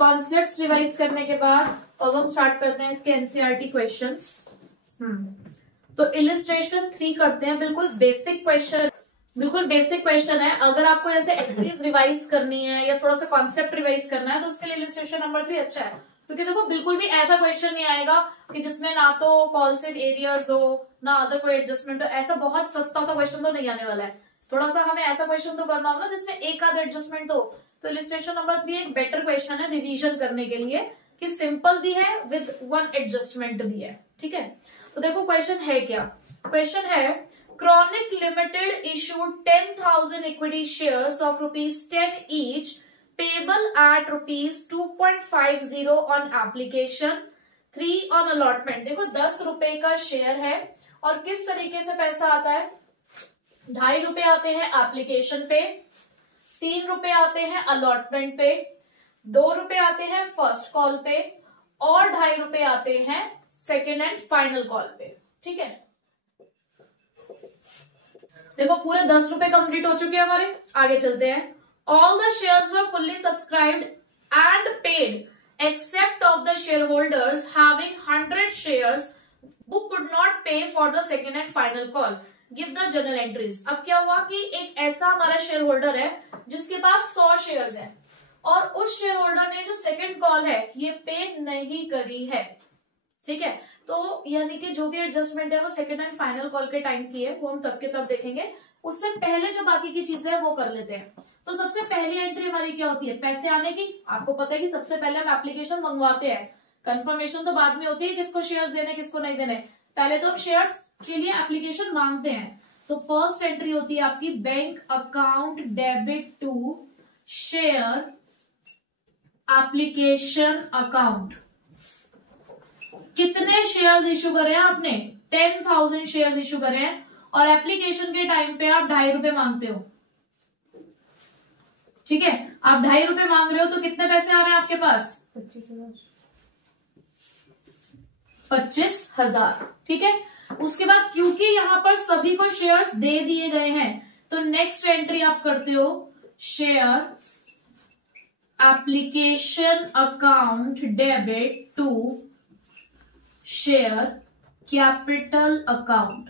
Concepts revise करने के बाद अब हम स्टार्ट करते हैं इसके एनसीईआरटी क्वेश्चंस। तो इलिस्ट्रेशन 3 करते हैं। बिल्कुल बेसिक क्वेश्चन है। अगर आपको ऐसे एंट्रीज रिवाइज करनी है या थोड़ा सा कॉन्सेप्ट रिवाइज करना है तो उसके लिए इलिस्ट्रेशन नंबर 3 अच्छा है, क्योंकि देखो बिल्कुल भी ऐसा क्वेश्चन नहीं आएगा कि जिसमें ना तो कॉल्स इन एरियर्स हो ना अदर कोई एडजस्टमेंट हो। ऐसा बहुत सस्ता सा क्वेश्चन तो नहीं आने वाला है। थोड़ा सा हमें ऐसा क्वेश्चन तो करना होगा जिसमें एक आध एडजस्टमेंट हो। तो इलिस्ट्रेशन नंबर 3 एक बेटर क्वेश्चन है रिवीजन करने के लिए, कि सिंपल भी है विद 1 एडजस्टमेंट भी है। ठीक है, तो देखो क्वेश्चन है क्या। क्वेश्चन है Chronic Limited issued 10,000 equity shares of ₹10 each payable at ₹2.50 on application, 3 on allotment। देखो 10 रुपए का शेयर है और किस तरीके से पैसा आता है, 2.5 रुपए आते हैं एप्लीकेशन पे, 3 रुपए आते हैं अलॉटमेंट पे, 2 रुपए आते हैं फर्स्ट कॉल पे और 2.5 रुपए आते हैं सेकेंड एंड फाइनल कॉल पे। ठीक है, देखो पूरे 10 रुपए कंप्लीट हो चुके हैं हमारे। आगे चलते हैं। All the shares were fully subscribed and paid except of the share holders having 100 shares who could not pay for the second and final call, give the journal entries. अब क्या हुआ कि एक ऐसा हमारा शेयर होल्डर है जिसके पास 100 shares है और उस शेयर होल्डर ने जो सेकेंड कॉल है ये पे नहीं करी है। ठीक है, तो यानी कि जो भी एडजस्टमेंट है वो सेकंड एंड फाइनल कॉल के टाइम की है, वो हम तब के तब देखेंगे। उससे पहले जो बाकी की चीजें है वो कर लेते हैं। तो सबसे पहली एंट्री हमारी क्या होती है, पैसे आने की। आपको पता है कि सबसे पहले हम एप्लीकेशन मंगवाते हैं, कंफर्मेशन तो बाद में होती है किसको शेयर्स देने किसको नहीं देने। पहले तो हम शेयर्स के लिए एप्लीकेशन मांगते हैं। तो फर्स्ट एंट्री होती है आपकी bank account debit to share application account. कितने शेयर्स इशू करे हैं आपने, 10,000 शेयर्स इशू करे हैं और एप्लीकेशन के टाइम पे आप 2.5 रुपए मांगते हो। ठीक है, आप 2.5 रुपए मांग रहे हो तो कितने पैसे आ रहे हैं आपके पास, 25,000। ठीक है, उसके बाद क्योंकि यहां पर सभी को शेयर्स दे दिए गए हैं तो नेक्स्ट एंट्री आप करते हो share application account debit to share capital account.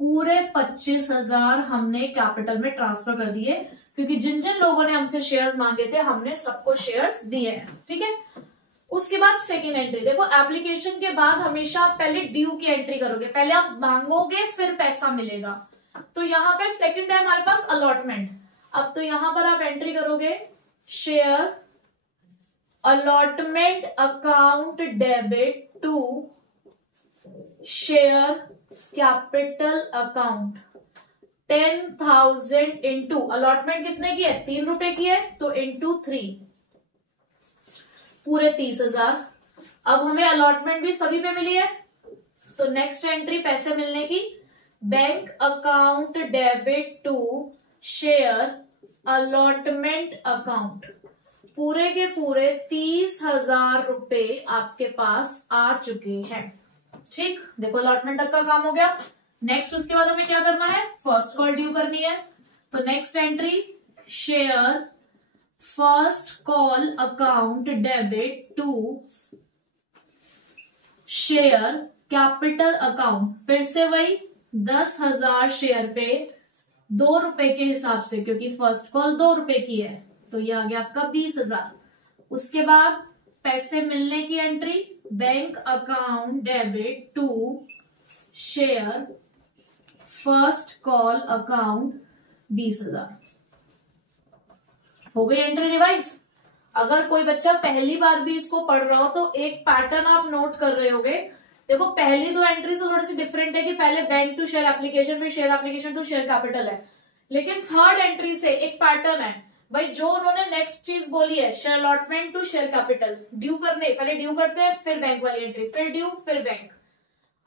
पूरे 25,000 हमने कैपिटल में ट्रांसफर कर दिए, क्योंकि जिन जिन लोगों ने हमसे शेयर्स मांगे थे हमने सबको शेयर्स दिए हैं। ठीक है, उसके बाद सेकेंड एंट्री देखो, एप्लीकेशन के बाद हमेशा आप पहले ड्यू की एंट्री करोगे, पहले आप मांगोगे फिर पैसा मिलेगा। तो यहां पर सेकेंड है हमारे पास अलॉटमेंट। अब तो यहां पर आप एंट्री करोगे share allotment account debit to share capital account. 10,000 into allotment कितने की है, 3 रुपए की है, तो इंटू 3 पूरे 30,000। अब हमें अलॉटमेंट भी सभी पे मिली है तो नेक्स्ट एंट्री पैसे मिलने की, bank account debit to share allotment account. पूरे के पूरे 30,000 रुपए आपके पास आ चुके हैं। ठीक, देखो अलॉटमेंट तक का काम हो गया। नेक्स्ट उसके बाद हमें क्या करना है, फर्स्ट कॉल ड्यू करनी है। तो next entry share first call account debit to share capital account. फिर से वही 10,000 शेयर पे 2 रुपए के हिसाब से, क्योंकि फर्स्ट कॉल 2 रुपए की है तो ये आ गया आपका 20,000। उसके बाद पैसे मिलने की entry bank account debit to share first call account 20,000। हो गई एंट्री रिवाइज। अगर कोई बच्चा पहली बार भी इसको पढ़ रहा हो तो एक पैटर्न आप नोट कर रहे होगे। देखो पहली 2 एंट्री से थोड़ी सी डिफरेंट है कि पहले बैंक टू शेयर एप्लीकेशन फिर share application to share capital है, लेकिन थर्ड एंट्री से एक पैटर्न है भाई। जो उन्होंने नेक्स्ट चीज बोली है share allotment to share capital, due करने पहले ड्यू करते हैं फिर बैंक वाली एंट्री, फिर ड्यू फिर बैंक।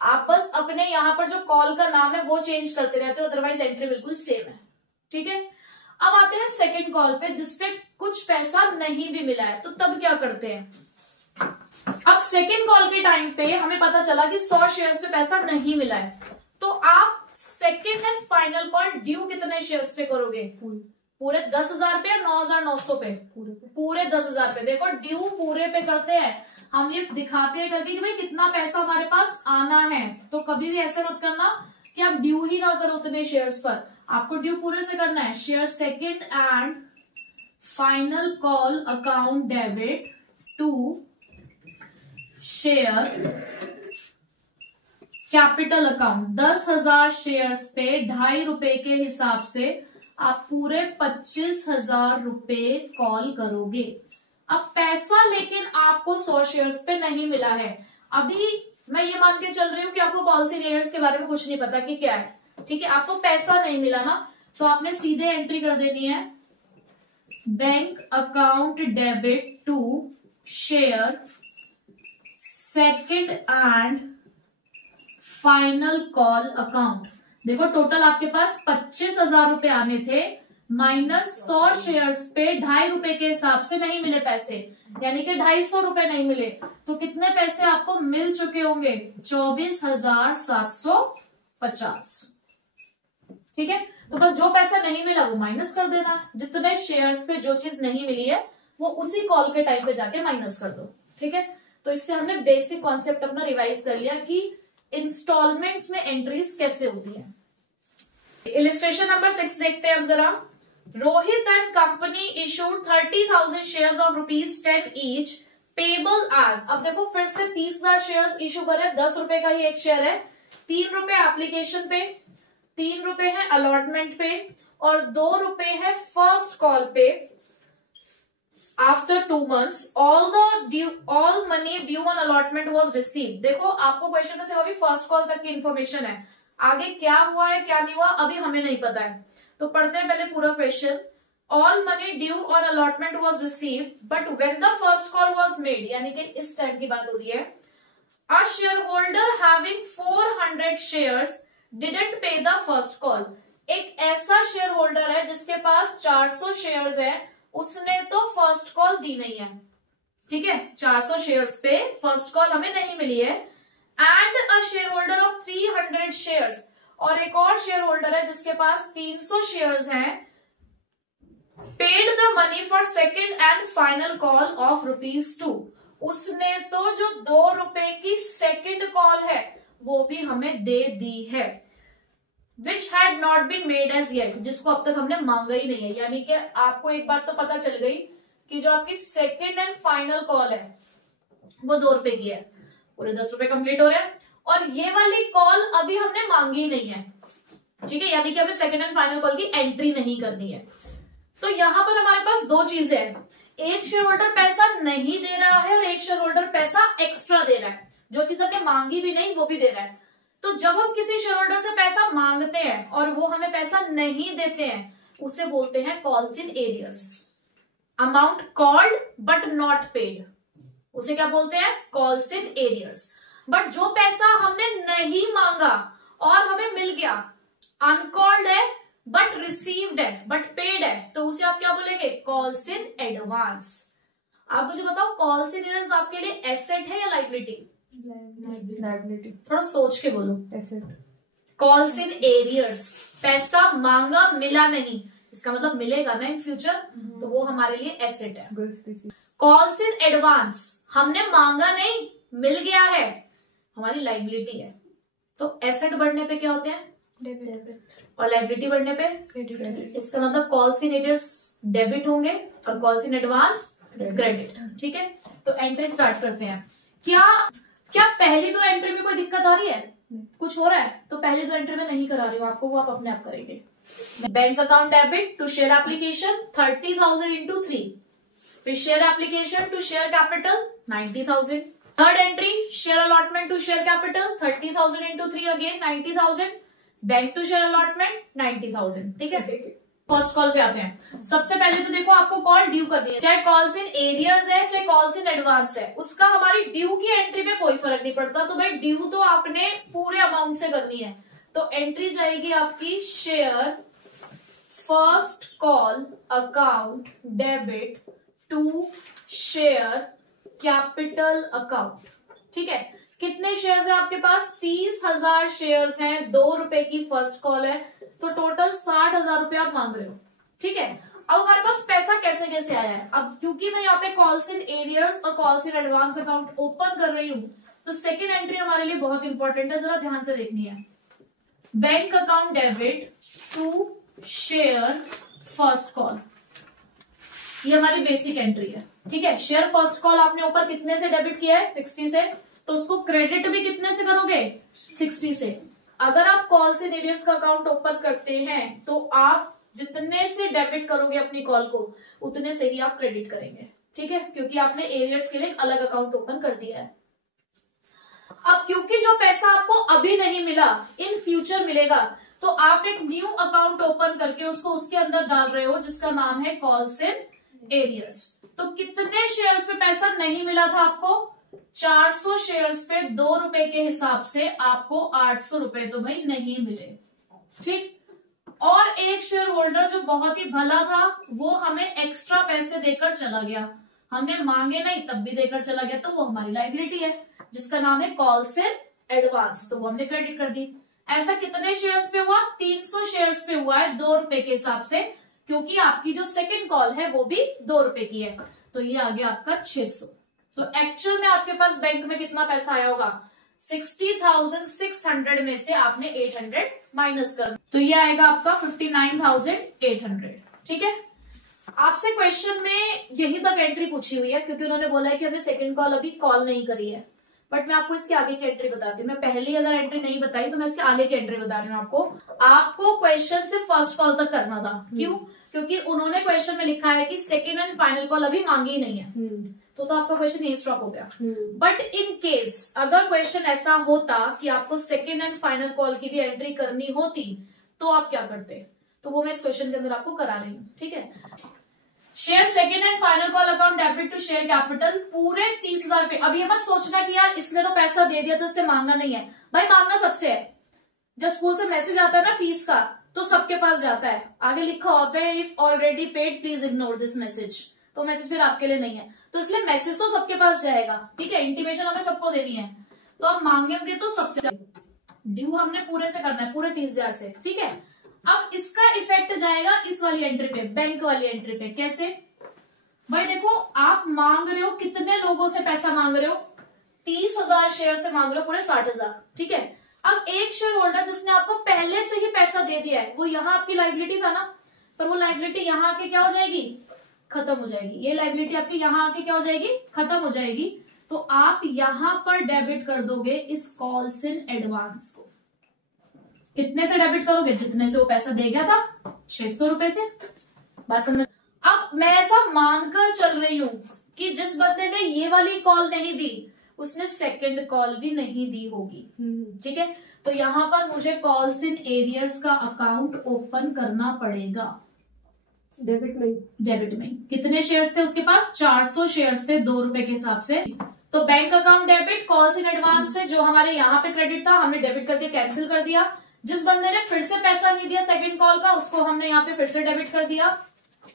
आप बस अपने यहाँ पर जो कॉल का नाम है वो चेंज करते रहते हो, अदरवाइज एंट्री बिल्कुल सेम है। ठीक है, अब आते हैं सेकंड कॉल पे जिसपे कुछ पैसा नहीं भी मिला है, तो तब क्या करते हैं। अब सेकंड कॉल के टाइम पे हमें पता चला कि 100 शेयर्स पे पैसा नहीं मिला है, तो आप second and final call due कितने शेयर्स पे करोगे, पूरे 10,000 पे या 9,900 पे? पूरे 10,000 पे। देखो ड्यू पूरे पे करते हैं हम, ये दिखाते हैं करके कि भाई कितना पैसा हमारे पास आना है। तो कभी भी ऐसा मत करना कि आप ड्यू ही ना करो उतने शेयर्स पर, आपको ड्यू पूरे से करना है। Share second and final call account debit to share capital account. 10,000 shares पे 2.5 रुपए के हिसाब से आप पूरे 25,000 रुपए कॉल करोगे। अब पैसा लेकिन आपको 100 शेयर्स पे नहीं मिला है। अभी मैं ये मान के चल रही हूँ कि आपको कॉल सी शेयर्स के बारे में कुछ नहीं पता कि क्या है, ठीक है। आपको पैसा नहीं मिला ना, तो आपने सीधे एंट्री कर देनी है bank account debit to share second and final call account. देखो टोटल आपके पास 25,000 रुपए आने थे, माइनस 100 शेयर्स पे 2.5 रुपए के हिसाब से नहीं मिले पैसे, यानी कि 250 रुपए नहीं मिले। तो कितने पैसे आपको मिल चुके होंगे? 24,750। ठीक है, तो बस जो पैसा नहीं मिला वो माइनस कर देना। जितने शेयर्स पे जो चीज नहीं मिली है वो उसी कॉल के टाइम पे जाके माइनस कर दो। ठीक है, तो इससे हमने बेसिक कॉन्सेप्ट अपना रिवाइज कर लिया कि इंस्टॉलमेंट्स में एंट्रीज कैसे होती है। इलिस्ट्रेशन नंबर 6 देखते हैं अब जरा। Rohit and company issued 30,000 shares of ₹10 each payable as. अब देखो फिर से 30,000 शेयर्स इशू करे, 10 रुपए का ही एक शेयर है, 3 रुपए एप्लीकेशन पे, 3 रुपए है अलॉटमेंट पे और 2 रुपए है फर्स्ट कॉल पे। After 2 months, all money due on allotment was received। देखो आपको क्वेश्चन में सिर्फ अभी फर्स्ट कॉल तक की इन्फॉर्मेशन है, आगे क्या हुआ है क्या नहीं हुआ अभी हमें नहीं पता है। तो पढ़ते हैं पहले पूरा question. All money due on allotment was received, but when the first call was made, यानी कि इस टाइम की बात हो रही है, a shareholder having 400 shares didn't pay the first call। एक ऐसा शेयर होल्डर है जिसके पास 400 शेयर्स है, उसने तो फर्स्ट कॉल दी नहीं है। ठीक है, 400 शेयर्स पे फर्स्ट कॉल हमें नहीं मिली है। And a share holder of 300 shares, और एक और शेयर होल्डर है जिसके पास 300 शेयर्स हैं, paid the money for second and final call of ₹2। उसने तो जो 2 रुपए की सेकंड कॉल है वो भी हमें दे दी है। Which had not been made as yet, जिसको अब तक हमने मांगा ही नहीं है। यानी कि आपको एक बात तो पता चल गई कि जो आपकी सेकंड एंड फाइनल कॉल है वो 2 रुपए की है, पूरे 10 रुपए कंप्लीट हो रहे हैं, और ये वाली कॉल अभी हमने मांगी नहीं है। ठीक है, यानी कि हमें सेकंड एंड फाइनल कॉल की एंट्री नहीं करनी है। तो यहां पर हमारे पास 2 चीजें हैं, एक शेयर होल्डर पैसा नहीं दे रहा है और एक शेयर होल्डर पैसा एक्स्ट्रा दे रहा है, जो चीज हमने मांगी भी नहीं वो भी दे रहा है। तो जब हम किसी शेयर होल्डर से पैसा मांगते हैं और वो हमें पैसा नहीं देते हैं, उसे बोलते हैं calls in arrears. Amount called but not paid, उसे क्या बोलते हैं? Calls in arrears. बट जो पैसा हमने नहीं मांगा और हमें मिल गया, अनकॉल्ड है बट रिसीव्ड है बट पेड है, तो उसे आप क्या बोलेंगे? Calls in advance. आप मुझे बताओ कॉल्स इन एरियर्स आपके लिए एसेट है या लाइबिलिटी? लाइबिलिटी। थोड़ा सोच के बोलो। एसेट। कॉल्स इन एरियर्स, पैसा मांगा मिला नहीं, इसका मतलब मिलेगा ना इन फ्यूचर, तो वो हमारे लिए एसेट है। कॉल्स इन एडवांस, हमने मांगा नहीं मिल गया है, हमारी लाइबिलिटी है। तो एसेट बढ़ने पे क्या होते हैं? डेबिट, और लाइबिलिटी बढ़ने पे क्रेडिट। इसका मतलब कॉल्स इन एरियर्स डेबिट होंगे और कॉल्स इन एडवांस क्रेडिट। ठीक है, तो एंट्री स्टार्ट करते हैं। क्या पहली 2 एंट्री में कोई दिक्कत आ रही है? कुछ हो रहा है? तो पहली 2 एंट्री में नहीं करा रही हूँ आपको, वो आप अपने आप करेंगे। Bank account debit to share application 30,000 into 3, फिर share application to share capital 90,000। Third entry share allotment to share capital 30,000 into 3 again 90,000, bank to share allotment 90,000। ठीक है, फर्स्ट कॉल पे आते हैं। सबसे पहले तो देखो आपको कॉल ड्यू करनी है, चाहे कॉल्स इन एरियर्स है चाहे कॉल्स इन एडवांस है, उसका हमारी ड्यू की एंट्री में कोई फर्क नहीं पड़ता। तो भाई ड्यू तो आपने पूरे अमाउंट से करनी है, तो एंट्री जाएगी आपकी share first call account debit to share capital account. ठीक है, कितने शेयर्स है आपके पास? 30,000 शेयर्स हैं, 2 रुपए की फर्स्ट कॉल है, तो टोटल 60,000 रुपए आप मांग रहे हो। ठीक है, अब हमारे पास पैसा कैसे कैसे आया है, अब क्योंकि मैं यहाँ पे कॉल्स इन एरियर्स और calls in advance account open कर रही हूँ, तो सेकेंड एंट्री हमारे लिए बहुत इंपॉर्टेंट है, जरा ध्यान से देखनी है। Bank account debit to share first call, ये हमारी बेसिक एंट्री है, ठीक है। शेयर फर्स्ट कॉल आपने ऊपर कितने से डेबिट किया है, 60 से, तो उसको क्रेडिट भी कितने से करोगे, 60 से। अगर आप कॉल्स इन एरियर्स का अकाउंट ओपन करते हैं तो आप जितने से डेबिट करोगे अपनी कॉल को, उतने से ही आप क्रेडिट करेंगे, ठीक है, क्योंकि आपने एरियर्स के लिए एक अलग अकाउंट ओपन कर दिया है। अब क्योंकि जो पैसा आपको अभी नहीं मिला, इन फ्यूचर मिलेगा, तो आप एक न्यू अकाउंट ओपन करके उसको उसके अंदर डाल रहे हो, जिसका नाम है कॉल्स इन एरियर्स। तो कितने शेयर्स पे पैसा नहीं मिला था आपको, 400 शेयर्स पे 2 रुपए के हिसाब से आपको 800 रुपए तो भाई नहीं मिले, ठीक। और एक शेयर होल्डर जो बहुत ही भला था, वो हमें एक्स्ट्रा पैसे देकर चला गया, हमने मांगे नहीं तब भी देकर चला गया, तो वो हमारी लायबिलिटी है, जिसका नाम है कॉल्स इन एडवांस, तो वो हमने क्रेडिट कर दी। ऐसा कितने शेयर्स पे हुआ, 300 शेयर्स पे हुआ है 2 रुपए के हिसाब से, क्योंकि आपकी जो सेकंड कॉल है वो भी 2 रुपए की है, तो ये आ गया आपका 600। तो एक्चुअल में आपके पास बैंक में कितना पैसा आया होगा, 60,600 में से आपने 800 माइनस कर, तो ये आएगा आपका 59,800, ठीक है। आपसे क्वेश्चन में यही तक एंट्री पूछी हुई है, क्योंकि उन्होंने बोला है कि हमने सेकंड कॉल अभी कॉल नहीं करी है, बट मैं आपको इसके आगे की एंट्री बताती हूँ। मैं पहली अगर एंट्री नहीं बताई तो मैं इसके आगे की एंट्री बता रही हूँ आपको क्वेश्चन से फर्स्ट कॉल तक करना था। क्यों, क्योंकि उन्होंने क्वेश्चन में लिखा है कि सेकेंड एंड फाइनल कॉल अभी मांगी ही नहीं है, तो आपका क्वेश्चन यही स्टॉप हो गया। बट इन केस अगर क्वेश्चन ऐसा होता कि आपको सेकेंड एंड फाइनल कॉल की भी एंट्री करनी होती, तो आप क्या करते, तो वो मैं इस क्वेश्चन के अंदर आपको करा रही हूँ, ठीक है। Share second and final call account debit to share capital पूरे 30,000 पे। अब ये मत सोचना कि यार इसने तो पैसा दे दिया तो इससे मांगना नहीं है, भाई मांगना सबसे है। जब स्कूल से मैसेज आता है ना फीस का, तो सबके पास जाता है, आगे लिखा होता है if already paid please ignore this message, तो मैसेज फिर आपके लिए नहीं है, तो इसलिए मैसेज तो सबके पास जाएगा, ठीक है, इंटीमेशन हमें सबको देनी है, तो अब मांगेंगे तो सबसे ड्यू हमने पूरे से करना है, पूरे 30,000 से, ठीक है। अब इसका इफेक्ट जाएगा इस वाली एंट्री पे, बैंक वाली एंट्री पे। कैसे भाई, देखो आप मांग रहे हो, कितने लोगों से पैसा मांग रहे हो, 30,000 शेयर से मांग रहे हो, पूरे 60,000, ठीक है। अब एक शेयर होल्डर जिसने आपको पहले से ही पैसा दे दिया है, वो यहाँ आपकी लायबिलिटी था ना, पर वो लायबिलिटी यहाँ आके क्या हो जाएगी, खत्म हो जाएगी। ये लायबिलिटी आपकी यहाँ आके क्या हो जाएगी, खत्म हो जाएगी, तो आप यहां पर डेबिट कर दोगे इस कॉल्स इन एडवांस को। कितने से डेबिट करोगे, जितने से वो पैसा दे गया था, 600 रुपए से। बात समझ। अब मैं ऐसा मानकर चल रही हूं कि जिस बंदे ने ये वाली कॉल नहीं दी, उसने सेकंड कॉल भी नहीं दी होगी, ठीक है। तो यहां पर मुझे कॉल्स इन एरियर्स का अकाउंट ओपन करना पड़ेगा। डेबिट में कितने शेयर्स थे उसके पास, 400 शेयर्स थे 2 रुपए के हिसाब से। तो bank account debit, calls in advance से जो हमारे यहाँ पे क्रेडिट था हमने डेबिट कर दिया, कैंसिल कर दिया। जिस बंदे ने फिर से पैसा नहीं दिया सेकंड कॉल का, उसको हमने यहाँ पे फिर से डेबिट कर दिया।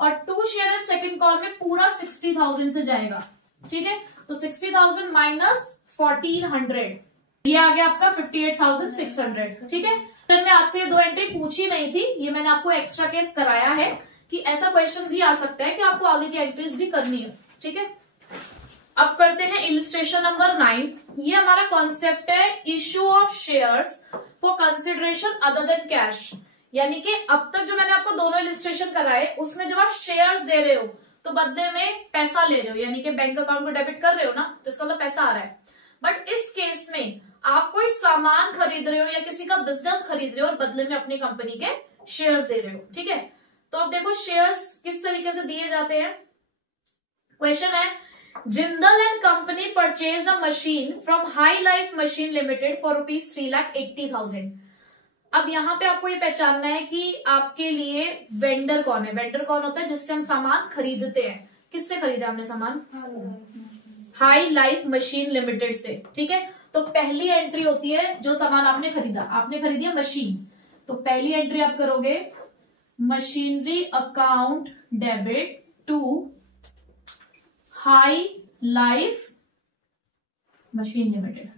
और 2 शेयर इन सेकंड कॉल में पूरा 60,000 से जाएगा, ठीक है। तो 60,000 माइनस 1400, ये आ गया आपका 58,600, ठीक है। सर मैं आपसे ये 2 एंट्री पूछी नहीं थी, ये मैंने आपको एक्स्ट्रा केस कराया है कि ऐसा क्वेश्चन भी आ सकता है कि आपको आगे की एंट्रीज भी करनी है, ठीक है। अब करते हैं इलिस्ट्रेशन नंबर 9। ये हमारा कॉन्सेप्ट है issue of shares for consideration other than cash. यानी कि अब तक जो मैंने आपको दोनों इलिस्ट्रेशन कराए, उसमें जब आप शेयर्स दे रहे हो तो बदले में पैसा ले रहे हो, यानी कि बैंक अकाउंट को डेबिट कर रहे हो ना, तो इसका मतलब पैसा आ रहा है। बट इस केस में आप कोई सामान खरीद रहे हो या किसी का बिजनेस खरीद रहे हो और बदले में अपनी कंपनी के शेयर्स दे रहे हो, ठीक है। तो अब देखो शेयर्स किस तरीके से दिए जाते हैं। क्वेश्चन है, Jindal and company purchase a machine from high Life Machine limited for ₹3,80,000। अब यहाँ पे आपको ये पहचानना है कि आपके लिए वेंडर कौन है। वेंडर कौन होता है, जिससे हम सामान खरीदते हैं। किससे खरीदा हमने सामान, हाई लाइफ मशीन लिमिटेड से, ठीक है। तो पहली एंट्री होती है जो सामान आपने खरीदा, आपने खरीदी है मशीन, तो पहली एंट्री आप करोगे machinery account debit to High Life Machine Limited.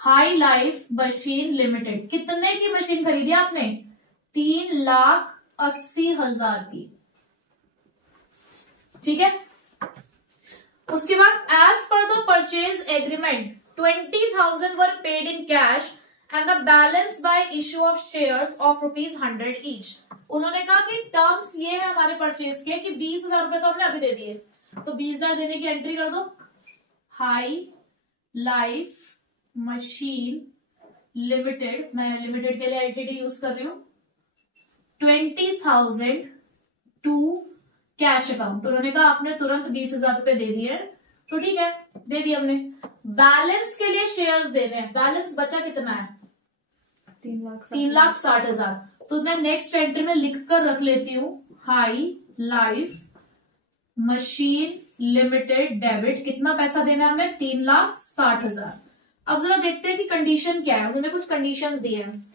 High Life Machine Limited कितने की मशीन खरीदी आपने, 3,80,000 की। ठीक है। उसके बाद as per the purchase agreement 20,000 were paid in cash and the balance by issue of shares of ₹100 each. उन्होंने कहा कि टर्म्स ये है हमारे परचेज के कि 20,000 रुपए तो हमने अभी दे दिए, तो 20,000 देने की एंट्री कर दो। हाई लाइफ मशीन लिमिटेड, मैं लिमिटेड के लिए एलटीडी यूज कर रही हूं, 20,000 टू कैश अकाउंट। उन्होंने कहा आपने तुरंत 20,000 रुपए दे दिए, तो ठीक है दे दिए हमने। बैलेंस के लिए शेयर्स देने हैं, बैलेंस बचा कितना है 3,60,000। तो मैं नेक्स्ट एंट्री में लिख कर रख लेती हूँ high Life Machine limited debit, कितना पैसा देना है हमने 3,60,000। अब जरा देखते हैं कि कंडीशन क्या है। उन्होंने कुछ कंडीशंस दिए हैं।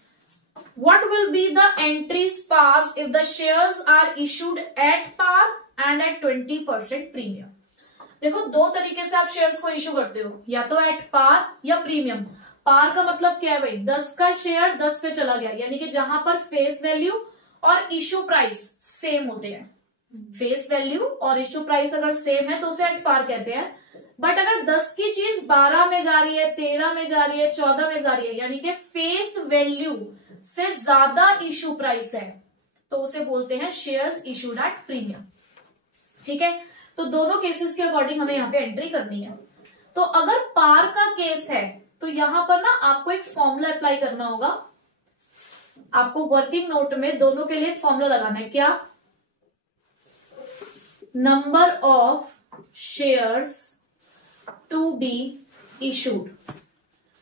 What will be the entries passed if the shares are issued at par and at 20% premium? देखो दो तरीके से आप शेयर्स को इशू करते हो, या तो एट पार या प्रीमियम। पार का मतलब क्या है भाई, 10 का शेयर 10 पे चला गया, यानी कि जहां पर फेस वैल्यू और इशू प्राइस सेम होते हैं। फेस वैल्यू और इशू प्राइस अगर सेम है तो उसे एट पार कहते हैं। बट अगर 10 की चीज 12 में जा रही है, 13 में जा रही है, 14 में जा रही है, यानी कि फेस वैल्यू से ज्यादा इशू प्राइस है, तो उसे बोलते हैं शेयर्स इशूड एट प्रीमियम। ठीक है, तो दोनों केसेस के अकॉर्डिंग हमें यहाँ पे एंट्री करनी है। तो अगर पार का केस है तो यहां पर ना आपको एक फॉर्मूला अप्लाई करना होगा। आपको वर्किंग नोट में दोनों के लिए एक फॉर्मूला लगाना है। क्या, number of shares to be issued,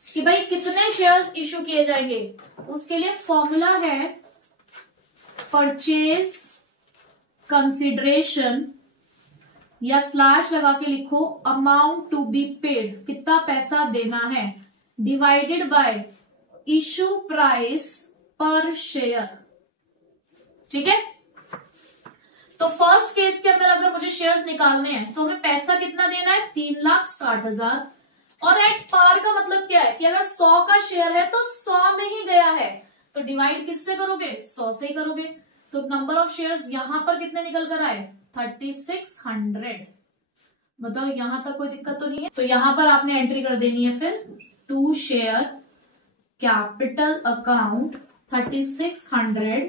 कि भाई कितने शेयर्स इशू किए जाएंगे, उसके लिए फॉर्मूला है परचेज कंसिडरेशन, या स्लैश लगा के लिखो अमाउंट टू बी पेड, कितना पैसा देना है, डिवाइडेड बाय इशू प्राइस पर शेयर। ठीक है, तो फर्स्ट केस के अंदर अगर मुझे शेयर्स निकालने हैं तो हमें पैसा कितना देना है 3,60,000। और एट पार का मतलब क्या है कि अगर 100 का शेयर है तो 100 में ही गया है, तो डिवाइड किससे करोगे 100 से ही करोगे। तो नंबर ऑफ शेयर्स यहां पर कितने निकल कर आए 3,600। बताओ यहां तक कोई दिक्कत तो नहीं है। तो यहां पर आपने एंट्री कर देनी है फिर to share capital account 3,600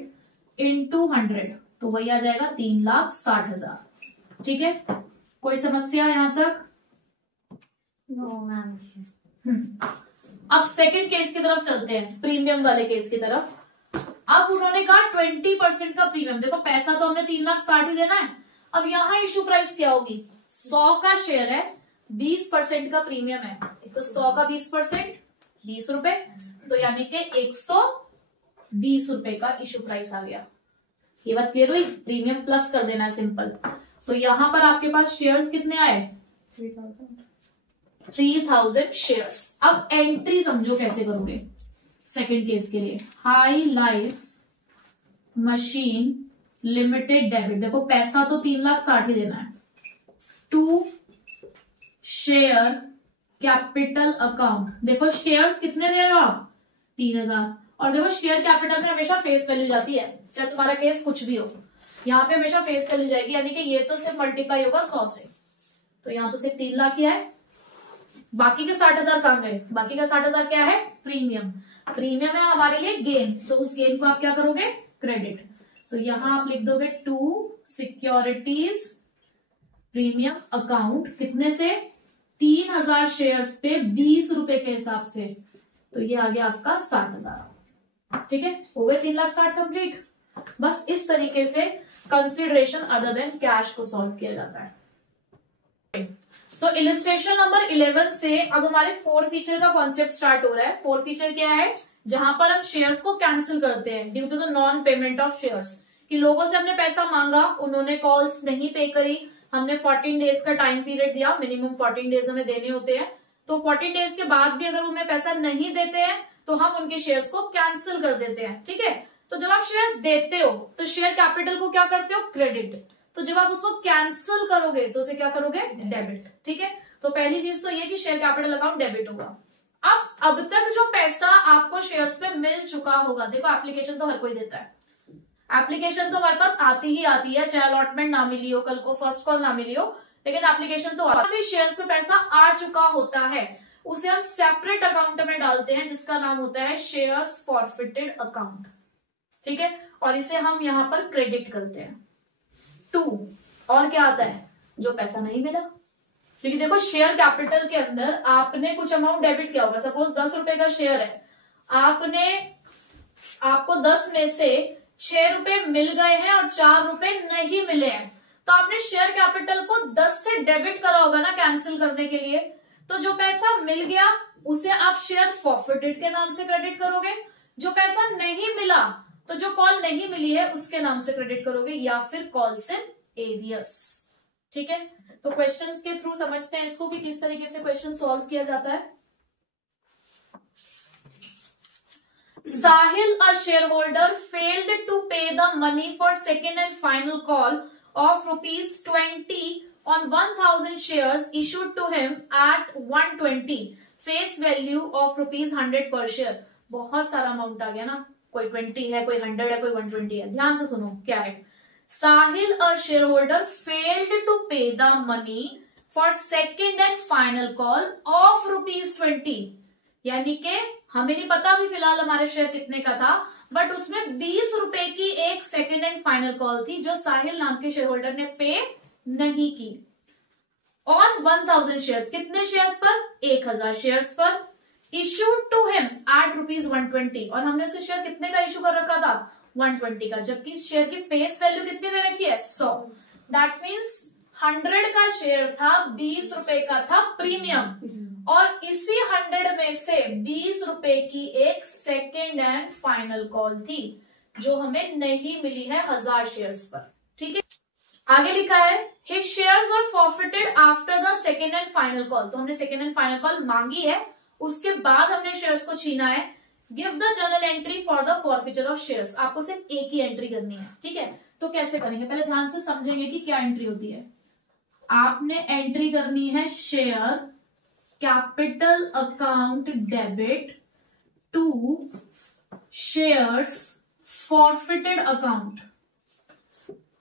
into 100, तो वही आ जाएगा 3,60,000। ठीक है, कोई समस्या यहां तक? अब सेकंड केस की तरफ चलते हैं, प्रीमियम वाले केस की तरफ। अब उन्होंने कहा 20% का प्रीमियम। देखो पैसा तो हमने 3,60,000 देना है। अब यहाँ इशू प्राइस क्या होगी, 100 का शेयर है, 20% का प्रीमियम है, तो 100 का 20% 20 रुपए, तो यानी कि 120 रुपए का इशू प्राइस आ गया। ये बात क्लियर हुई? प्रीमियम प्लस कर देना है सिंपल। तो यहां पर आपके पास शेयर्स कितने आए 3,000 शेयर्स। अब एंट्री समझो कैसे करोगे सेकंड केस के लिए। High Life Machine limited debit, देखो पैसा तो 3,60,000 देना है, टू शेयर कैपिटल अकाउंट। देखो शेयर्स कितने दे रहे हो आप 3,000, और देखो शेयर कैपिटल में हमेशा फेस वैल्यू जाती है, चाहे तुम्हारा केस कुछ भी हो, यहाँ पे हमेशा फेस वैल्यू जाएगी, यानी कि ये तो सिर्फ मल्टीप्लाई होगा 100 से। तो यहाँ तो सिर्फ 3 लाख ही है, बाकी के 60,000 कहां गए, बाकी का 60,000 क्या है प्रीमियम। प्रीमियम है हमारे लिए गेन, तो उस गेन को आप क्या करोगे क्रेडिट। सो यहां आप लिख दोगे टू सिक्योरिटीज प्रीमियम अकाउंट, कितने से 3,000 शेयर्स पे 20 रुपए के हिसाब से, तो ये आ गया आपका 60,000। ठीक है, हो गए 3,60,000 कंप्लीट। बस इस तरीके से कंसिडरेशन अदर देन कैश को सॉल्व किया जाता है। सो इलिस्ट्रेशन नंबर 11 से अब हमारे 4 फीचर का कॉन्सेप्ट स्टार्ट हो रहा है। 4 फीचर क्या है, जहां पर हम शेयर्स को कैंसिल करते हैं due to the non payment of shares, कि लोगों से हमने पैसा मांगा, उन्होंने कॉल्स नहीं पे करी, हमने 14 डेज का टाइम पीरियड दिया, मिनिमम 14 डेज हमें देने होते हैं, तो 14 डेज के बाद भी अगर वो हमें पैसा नहीं देते हैं तो हम उनके शेयर्स को कैंसिल कर देते हैं। ठीक है, तो जब आप शेयर्स देते हो तो शेयर कैपिटल को क्या करते हो क्रेडिट, तो जब आप उसको कैंसिल करोगे तो उसे क्या करोगे डेबिट। ठीक है, तो पहली चीज तो ये कि शेयर कैपिटल अकाउंट डेबिट होगा। अब तक जो पैसा आपको शेयर्स पे मिल चुका होगा, देखो एप्लीकेशन तो हर कोई देता है, एप्लीकेशन तो हमारे पास आती ही आती है, चाहे अलॉटमेंट ना मिली हो, कल को फर्स्ट कॉल ना मिली हो, लेकिन एप्लीकेशन तो भी शेयर्स पे पैसा आ चुका होता है उसे हम सेपरेट अकाउंट में डालते हैं जिसका नाम होता है शेयर्स फॉरफिटेड अकाउंट, ठीक है, और इसे हम यहां पर क्रेडिट करते हैं। 2 और क्या आता है, जो पैसा नहीं मिला, क्योंकि देखो शेयर कैपिटल के अंदर आपने कुछ अमाउंट डेबिट किया होगा, सपोज 10 रुपए का शेयर है, आपको 10 में से 6 रुपए मिल गए हैं और 4 रुपए नहीं मिले हैं, तो आपने शेयर कैपिटल को 10 से डेबिट करा होगा ना कैंसिल करने के लिए, तो जो पैसा मिल गया उसे आप शेयर फॉरफिटेड के नाम से क्रेडिट करोगे, जो पैसा नहीं मिला तो जो कॉल नहीं मिली है उसके नाम से क्रेडिट करोगे, या फिर कॉल्स इन एरियर्स, ठीक है। तो क्वेश्चंस के थ्रू समझते हैं इसको कि किस तरीके से क्वेश्चन सॉल्व किया जाता है। साहिल अ shareholder failed to pay the money for second and final call of ₹20 on 1000 shares issued to him at 120 face value of ₹100 per share। बहुत सारा अमाउंट आ गया ना, कोई 20 है, कोई 100 है, कोई 120 है। ध्यान से सुनो क्या है। Sahil a share holder failed to pay the money for second and final call of ₹20, यानी कि हमें नहीं पता अभी फिलहाल हमारे शेयर कितने का था, बट उसमें 20 रुपए की एक सेकेंड एंड फाइनल कॉल थी जो साहिल नाम के शेयर होल्डर ने पे नहीं की। ऑन 1000 शेयर्स, कितने शेयर्स पर, 1000 शेयर्स पर, इश्यूड टू हिम एट ₹120, और हमने उसे शेयर कितने का इश्यू कर रखा था, 120 का, जबकि शेयर की फेस वैल्यू कितनी दे रखी है, 100। दैट मीन्स 100 का शेयर था, 20 रुपए का था प्रीमियम, और इसी 100 में से 20 रुपए की एक सेकेंड एंड फाइनल कॉल थी जो हमें नहीं मिली है 1000 शेयर्स पर, ठीक है। आगे लिखा है his shares were forfeited after the second and final call, तो हमने सेकेंड एंड फाइनल कॉल मांगी है, उसके बाद हमने शेयर्स को छीना है। Give the journal entry for the forfeiture of shares, आपको सिर्फ एक ही एंट्री करनी है, ठीक है। तो कैसे करेंगे, पहले ध्यान से समझेंगे कि क्या एंट्री होती है। आपने एंट्री करनी है share capital account debit to shares forfeited account,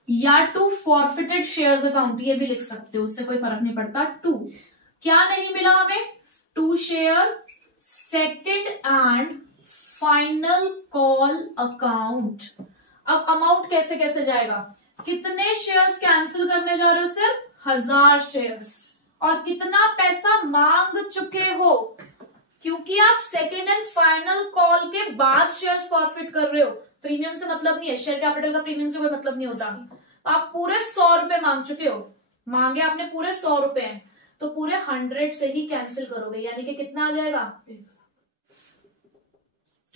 या टू फॉरफिटेड शेयर्स अकाउंट, ये भी लिख सकते हो, उससे कोई फर्क नहीं पड़ता। टू क्या नहीं मिला हमें, to share second and final call account. अब अमाउंट कैसे कैसे जाएगा, कितने शेयर्स कैंसिल करने जा रहे हो, सिर्फ 1000 शेयर्स, और कितना पैसा मांग चुके हो, क्योंकि आप सेकेंड एंड फाइनल कॉल के बाद शेयर्स फॉरफिट कर रहे हो, प्रीमियम से मतलब नहीं है, शेयर कैपिटल का प्रीमियम से कोई मतलब नहीं होता। आप पूरे 100 रुपए मांग चुके हो, मांगे आपने पूरे 100 रुपए हैं, तो पूरे 100 से ही कैंसिल करोगे, यानी कि कितना आ जाएगा,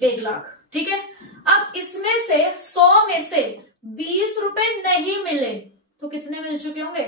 1 लाख, ठीक है। अब इसमें से 100 में से 20 रुपए नहीं मिले, तो कितने मिल चुके होंगे,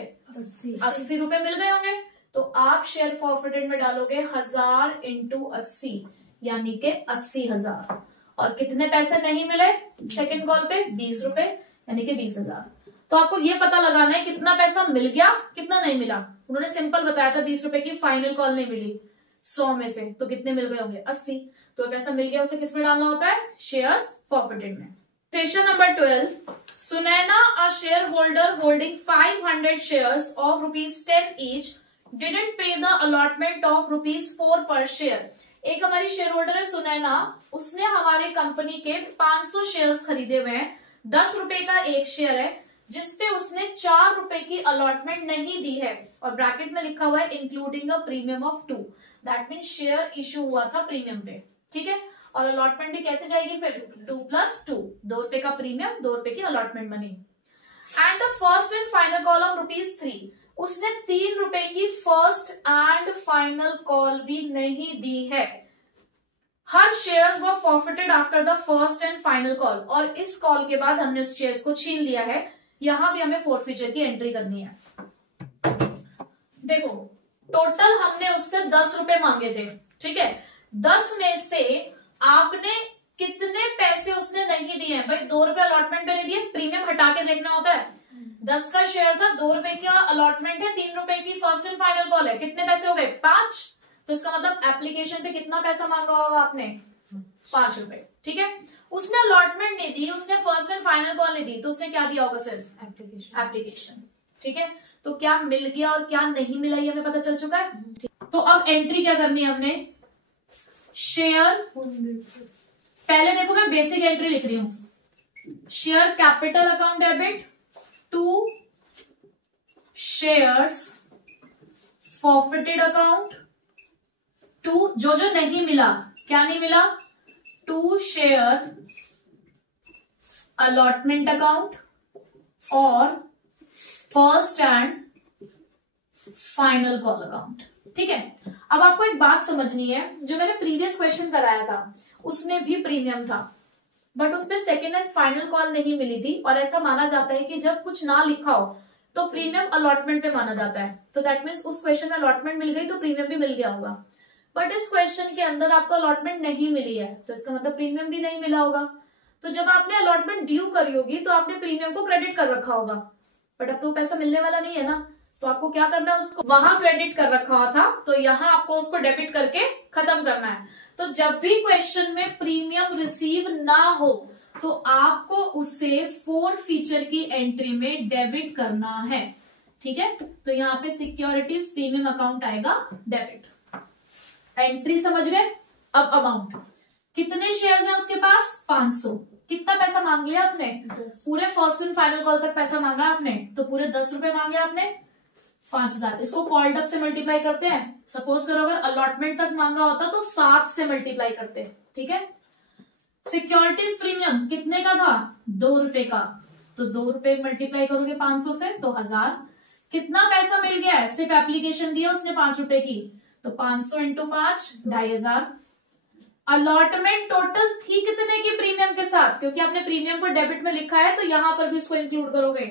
80 रुपए मिल गए होंगे। तो आप शेयर फॉरफिटेड में डालोगे 1000 × 80, यानी कि 80,000, और कितने पैसे नहीं मिले सेकंड कॉल पे, 20 रुपए, यानी कि 20,000। तो आपको ये पता लगाना है कितना पैसा मिल गया कितना नहीं मिला। उन्होंने सिंपल बताया था 20 रुपए की फाइनल कॉल नहीं मिली 100 में से, तो कितने मिल गए होंगे, 80। तो पैसा मिल गया, उसे किस में डालना होता है, शेयर्स फॉरफिटेड में। Question number 12. Sunaina, a shareholder holding 500 shares of ₹10 each, didn't pay the allotment of ₹4 per share. एक हमारी शेयर होल्डर है सुनैना, उसने हमारी कंपनी के 500 शेयर्स खरीदे हुए हैं, 10 रुपए का एक शेयर है, जिसपे उसने 4 रुपए की अलॉटमेंट नहीं दी है, और ब्रैकेट में लिखा हुआ है including a premium of 2। That mean share issue हुआ था प्रीमियम पे, ठीक है। और अलॉटमेंट भी कैसे जाएगी फिर, 2 + 2, 2 रुपए का प्रीमियम, 2 रुपए की allotment money. And the first and final call of ₹3, उसने 3 रुपए की फर्स्ट एंड फाइनल कॉल भी नहीं दी है। Her shares were forfeited after the first and final call, और इस कॉल के बाद हमने उस शेयर्स को छीन लिया है, यहां भी हमें फॉरफिचर की एंट्री करनी है। देखो टोटल हमने उससे 10 रुपए मांगे थे, ठीक है। 10 में से आपने कितने पैसे उसने नहीं दिए हैं, भाई 2 रुपए अलॉटमेंट पे नहीं दिए, प्रीमियम हटा के देखना होता है। 10 का शेयर था, 2 रुपए का अलॉटमेंट है, 3 रुपए की फर्स्ट एंड फाइनल कॉल है, कितने पैसे हो गए, 5। तो इसका मतलब एप्लीकेशन पे कितना पैसा मांगा होगा आपने, 5 रुपए, ठीक है। उसने अलॉटमेंट नहीं दी, उसने फर्स्ट एंड फाइनल कॉल नहीं दी, तो उसने क्या दिया होगा? सिर्फ एप्लीकेशन। ठीक है, तो क्या मिल गया और क्या नहीं मिला ये हमें पता चल चुका है। तो अब एंट्री क्या करनी है हमने? शेयर, पहले देखो मैं बेसिक एंट्री लिख रही हूं। Share capital account debit to shares forfeited account to, जो जो नहीं मिला, क्या नहीं मिला? टू शेयर अलॉटमेंट अकाउंट और first and final call account. ठीक है, अब आपको एक बात समझनी है, जो मैंने प्रीवियस क्वेश्चन कराया था उसमें भी प्रीमियम था, बट उसमें सेकेंड एंड फाइनल कॉल नहीं मिली थी, और ऐसा माना जाता है कि जब कुछ ना लिखा हो तो प्रीमियम अलॉटमेंट पे माना जाता है। तो दैट मीन्स उस क्वेश्चन में अलॉटमेंट मिल गई तो प्रीमियम भी मिल गया होगा, बट इस क्वेश्चन के अंदर आपको अलॉटमेंट नहीं मिली है, तो इसका मतलब प्रीमियम भी नहीं मिला होगा। तो जब आपने अलॉटमेंट ड्यू करी होगी तो आपने प्रीमियम को क्रेडिट कर रखा होगा, बट अब तो पैसा मिलने वाला नहीं है ना, तो आपको क्या करना है? उसको वहां क्रेडिट कर रखा हुआ था, तो यहाँ आपको उसको डेबिट करके खत्म करना है। तो जब भी क्वेश्चन में प्रीमियम रिसीव ना हो तो आपको उसे फोर फीचर की एंट्री में डेबिट करना है। ठीक है, तो यहाँ पे सिक्योरिटीज प्रीमियम अकाउंट आएगा डेबिट। एंट्री समझ गए? अब अमाउंट, कितने शेयर्स हैं उसके पास? 500। कितना पैसा मांग लिया आपने? पूरे फर्स्ट एंड फाइनल कॉल तक पैसा मांगा आपने, तो पूरे 10 रुपए मांगे आपने, 5000। इसको कॉल्ड अप से मल्टीप्लाई करते हैं। सपोज करो अगर अलॉटमेंट तक मांगा होता तो 7 से मल्टीप्लाई करते। ठीक है, सिक्योरिटीज प्रीमियम कितने का था? 2 रुपए का, तो 2 रुपए मल्टीप्लाई करोगे 500 से तो 1000। कितना पैसा मिल गया है? सिर्फ एप्लीकेशन दिया उसने 5 रुपए की, तो 500 इंटू 5 2500। अलॉटमेंट टोटल थी कितने की प्रीमियम के साथ? क्योंकि आपने प्रीमियम को डेबिट में लिखा है तो यहां पर भी इसको इंक्लूड करोगे,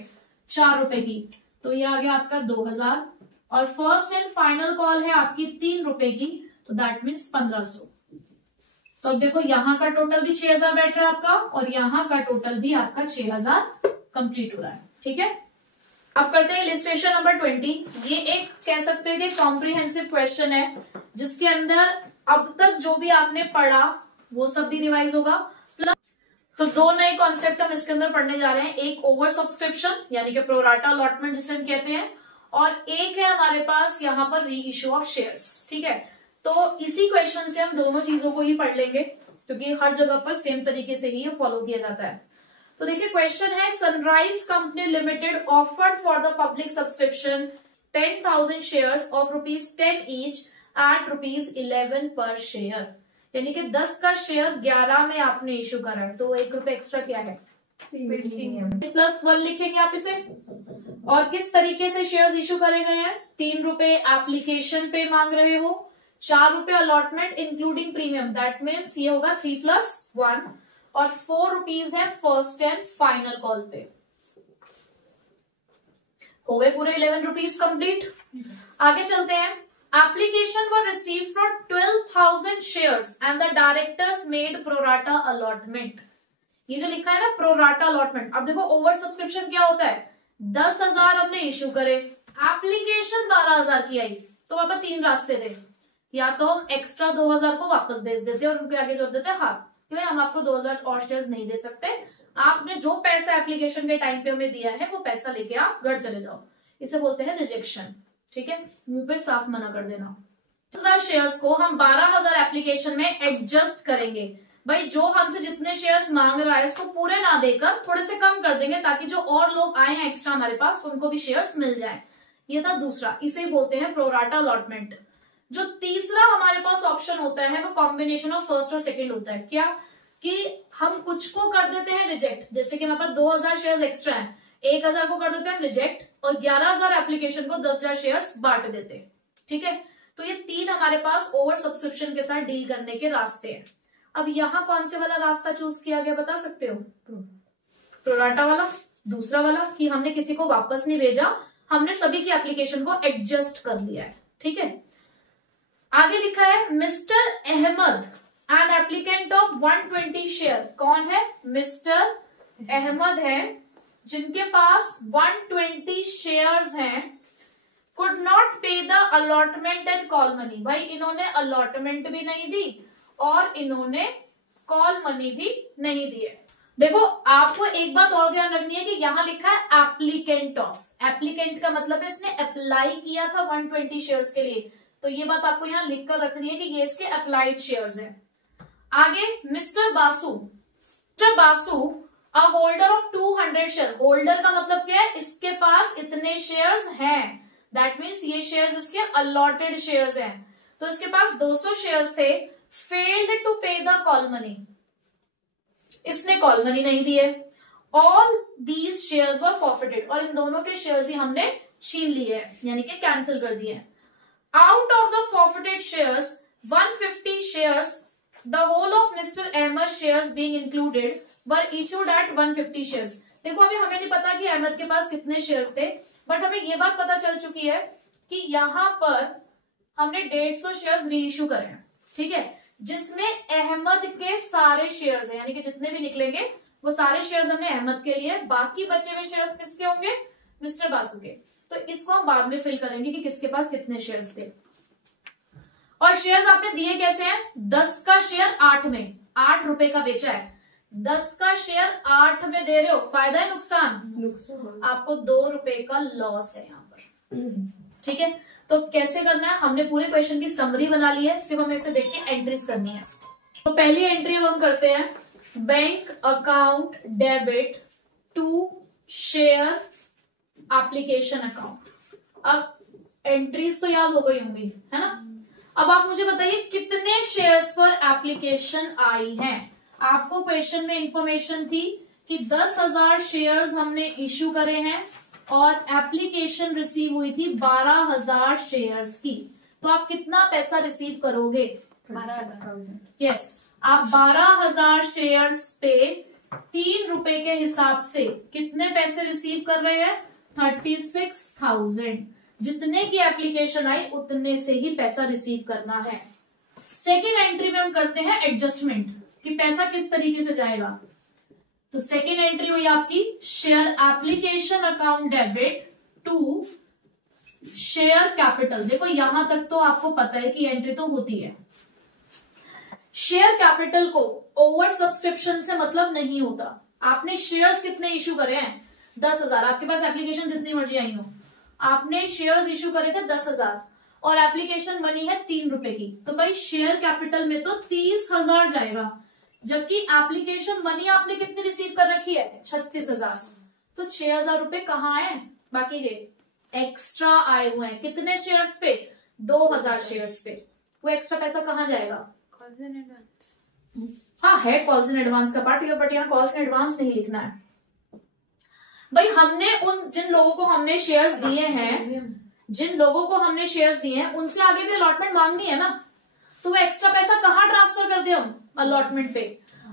4 रुपए की, तो ये आ गया आपका 2000। और फर्स्ट एंड फाइनल कॉल है आपकी 3 रुपए की, तो दैट मीन्स 1500। तो अब देखो यहाँ का टोटल भी 6000 बैठ रहा है आपका, और यहाँ का टोटल भी आपका 6000 कंप्लीट हो रहा है। ठीक है, अब करते हैं इलिस्ट्रेशन नंबर 20। ये एक कह सकते हैं कि कॉम्प्रिहेंसिव क्वेश्चन है, जिसके अंदर अब तक जो भी आपने पढ़ा वो सब भी रिवाइज होगा, प्लस तो 2 नए कॉन्सेप्ट हम इसके अंदर पढ़ने जा रहे हैं। एक ओवर सब्सक्रिप्शन यानी कि प्रोराटा अलॉटमेंट जिसे हम कहते हैं, और एक है हमारे पास यहाँ पर री इश्यू ऑफ शेयर्स। ठीक है, तो इसी क्वेश्चन से हम दोनों चीजों को ही पढ़ लेंगे, क्योंकि हर जगह पर सेम तरीके से ही ये फॉलो किया जाता है। तो देखिए क्वेश्चन है, sunrise company limited offered for the public subscription 10,000 shares of ₹10 each eight ₹11 पर शेयर, यानी कि 10 का शेयर 11 में आपने इश्यू करा है, तो 1 रुपए एक्स्ट्रा क्या है? +1 लिखेंगे आप इसे। और किस तरीके से शेयर्स इश्यू करे गए हैं? 3 रुपए एप्लीकेशन पे मांग रहे हो, 4 रुपए allotment including premium, that means ये होगा 3 + 1, और 4 रुपीज है फर्स्ट एंड फाइनल कॉल पे। हो गए पूरे 11 रुपीज कंप्लीट। आगे चलते हैं। Application were receive for 12,000 shares and the directors made pro rata allotment. ये जो लिखा है ना प्रोराटा अलॉटमेंट, अब देखो ओवर सब्सक्रिप्शन क्या होता है? 10,000 हमने इश्यू करे, एप्लीकेशन 12,000 की आई, तो वहां पर 3 रास्ते थे। या तो हम एक्स्ट्रा 2,000 को वापस भेज देते और उनके आगे जोड़ देते हाँ कि भाई हम आपको 2,000 और शेयर्स नहीं दे सकते, आपने जो पैसा एप्लीकेशन के टाइम पे हमें दिया है वो पैसा लेके आप घर चले जाओ। इसे बोलते हैं रिजेक्शन। ठीक है, मुंह पे साफ मना कर देना। 10,000 शेयर्स को हम 12,000 एप्लीकेशन में एडजस्ट करेंगे। भाई जो हमसे जितने शेयर्स मांग रहा है उसको पूरे ना देकर थोड़े से कम कर देंगे, ताकि जो और लोग आए हैं एक्स्ट्रा हमारे पास उनको भी शेयर्स मिल जाए। ये था दूसरा, इसे बोलते हैं प्रोराटा अलॉटमेंट। जो तीसरा हमारे पास ऑप्शन होता है वो कॉम्बिनेशन ऑफ फर्स्ट और सेकंड होता है। क्या कि हम कुछ को कर देते हैं रिजेक्ट, जैसे कि हमारे पास 2,000 शेयर्स एक्स्ट्रा है, 1,000 को कर देते हैं रिजेक्ट और 11,000 एप्लीकेशन को 10,000 शेयर्स बांट देते हैं। ठीक है, तो ये 3 हमारे पास ओवर सब्सक्रिप्शन के साथ डील करने के रास्ते हैं। अब यहाँ कौन से वाला रास्ता चूज किया गया बता सकते हो? प्रोराटा वाला, दूसरा वाला कि हमने किसी को वापस नहीं भेजा, हमने सभी की एप्लीकेशन को एडजस्ट कर लिया है। ठीक है, आगे लिखा है mister Ahmed an applicant of 120 share. कौन है? मिस्टर अहमद है जिनके पास 120 शेयर्स हैं, could not pay the allotment and call money. भाई इन्होंने अलॉटमेंट भी नहीं दी और इन्होंने कॉल मनी भी नहीं दी है। देखो आपको एक बात और ध्यान रखनी है कि यहां लिखा है एप्लीकेंट ऑफ, एप्लीकेंट का मतलब है इसने अप्लाई किया था 120 शेयर्स के लिए, तो ये बात आपको यहां लिखकर रखनी है कि ये इसके अप्लाइड शेयर्स हैं। आगे mister Basu, mister Basu a holder of 200 share, holder का मतलब क्या है, इसके पास इतने शेयर्स हैं, दैट मीन्स ये शेयर्स इसके अलॉटेड शेयर्स हैं, तो इसके पास 200 शेयर्स थे, failed to pay the call money, इसने कॉल मनी नहीं दी है। All these shares were forfeited, और इन दोनों के शेयर्स ही हमने छीन लिए हैं, यानी कि कैंसिल कर दिए। Out of the forfeited shares 150 shares, the whole of mister Ahmed shares being included were issued at 150 shares. देखो अभी हमें नहीं पता कि अहमद के पास कितने शेयर्स थे, बट हमें ये बात पता चल चुकी है कि यहां पर हमने 150 शेयर्स री इशू करे हैं, ठीक है, जिसमें अहमद के सारे शेयर्स हैं, यानी कि जितने भी निकलेंगे वो सारे शेयर्स हमने अहमद के लिए, बाकी बचे हुए शेयर्स किसके होंगे, मिस्टर बासु के। तो इसको हम बाद में फिल करेंगे कि किसके पास कितने शेयर्स थे। और शेयर्स आपने दिए कैसे हैं, 10 का शेयर 8 में, 8 रुपए का बेचा है, 10 का शेयर 8 में दे रहे हो, फायदा है नुकसान, आपको 2 रुपए का लॉस है यहाँ पर, ठीक है। तो कैसे करना है, हमने पूरे क्वेश्चन की समरी बना ली है, सिर्फ हमें इसे देख के एंट्रीज करनी है। तो पहली एंट्री अब हम करते हैं, bank account debit to share application account. अब एंट्रीज तो याद हो गई होंगी, है ना। अब आप मुझे बताइए कितने शेयर्स पर एप्लीकेशन आई है। आपको क्वेश्चन में इंफॉर्मेशन थी कि 10,000 शेयर्स हमने इश्यू करे हैं और एप्लीकेशन रिसीव हुई थी 12,000 शेयर्स की, तो आप कितना पैसा रिसीव करोगे, 12,000। यस, आप 12,000 शेयर्स पे 3 रुपए के हिसाब से कितने पैसे रिसीव कर रहे हैं, 36,000। जितने की एप्लीकेशन आई उतने से ही पैसा रिसीव करना है। सेकेंड एंट्री में हम करते हैं एडजस्टमेंट, कि पैसा किस तरीके से जाएगा। तो सेकेंड एंट्री हुई आपकी share application account debit to share capital. देखो यहां तक तो आपको पता है कि एंट्री तो होती है। शेयर कैपिटल को ओवर सब्सक्रिप्शन से मतलब नहीं होता। आपने शेयर्स कितने इशू करे हैं, 10,000, आपके पास एप्लीकेशन जितनी मर्जी आई हो, आपने शेयर्स इशू करे थे 10,000 और एप्लीकेशन बनी है 3 रुपए की, तो भाई शेयर कैपिटल में तो 30,000 जाएगा, जबकि एप्लीकेशन मनी आपने कितनी रिसीव कर रखी है, 36,000। तो 6,000 रुपए कहाँ आए, बाकी के एक्स्ट्रा आए हुए हैं, कितने शेयर्स पे, 2,000 शेयर्स पे। वो एक्स्ट्रा पैसा कहाँ जाएगा, कॉल्स इन एडवांस। हाँ है कॉल्स इन एडवांस का पार्ट, बट यहाँ कॉल्स इन एडवांस नहीं लिखना है भाई। हमने उन जिन लोगों को हमने शेयर्स दिए हैं, जिन लोगों को हमने शेयर्स दिए हैं उनसे आगे भी अलॉटमेंट मांगनी है ना, तो वो एक्स्ट्रा पैसा कहाँ ट्रांसफर कर दे हम, अलॉटमेंट पे।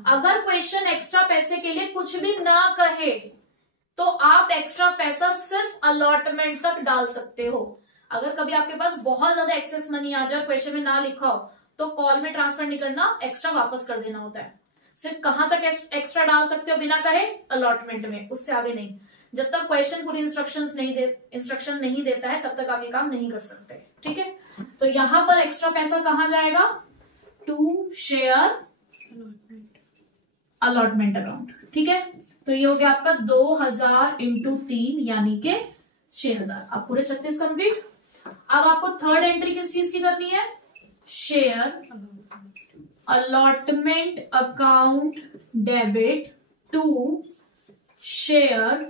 अगर क्वेश्चन एक्स्ट्रा पैसे के लिए कुछ भी ना कहे तो आप एक्स्ट्रा पैसा सिर्फ अलॉटमेंट तक डाल सकते हो। अगर कभी आपके पास बहुत ज्यादा एक्सेस मनी आ जाए, क्वेश्चन में ना लिखा हो, तो कॉल में ट्रांसफर नहीं करना, एक्स्ट्रा वापस कर देना होता है। सिर्फ कहां तक एक्स्ट्रा डाल सकते हो बिना कहे, अलॉटमेंट में, उससे आगे नहीं। जब तक क्वेश्चन पूरी इंस्ट्रक्शन नहीं देता है तब तक आप ये काम नहीं कर सकते, ठीक है। तो यहां पर एक्स्ट्रा पैसा कहां जाएगा, टू शेयर अलॉटमेंट अकाउंट, ठीक है। तो ये हो गया आपका 2,000 इंटू 3 यानी के 6,000। अब पूरे 36 कंप्लीट। अब आपको थर्ड एंट्री किस चीज की करनी है, share allotment account debit to share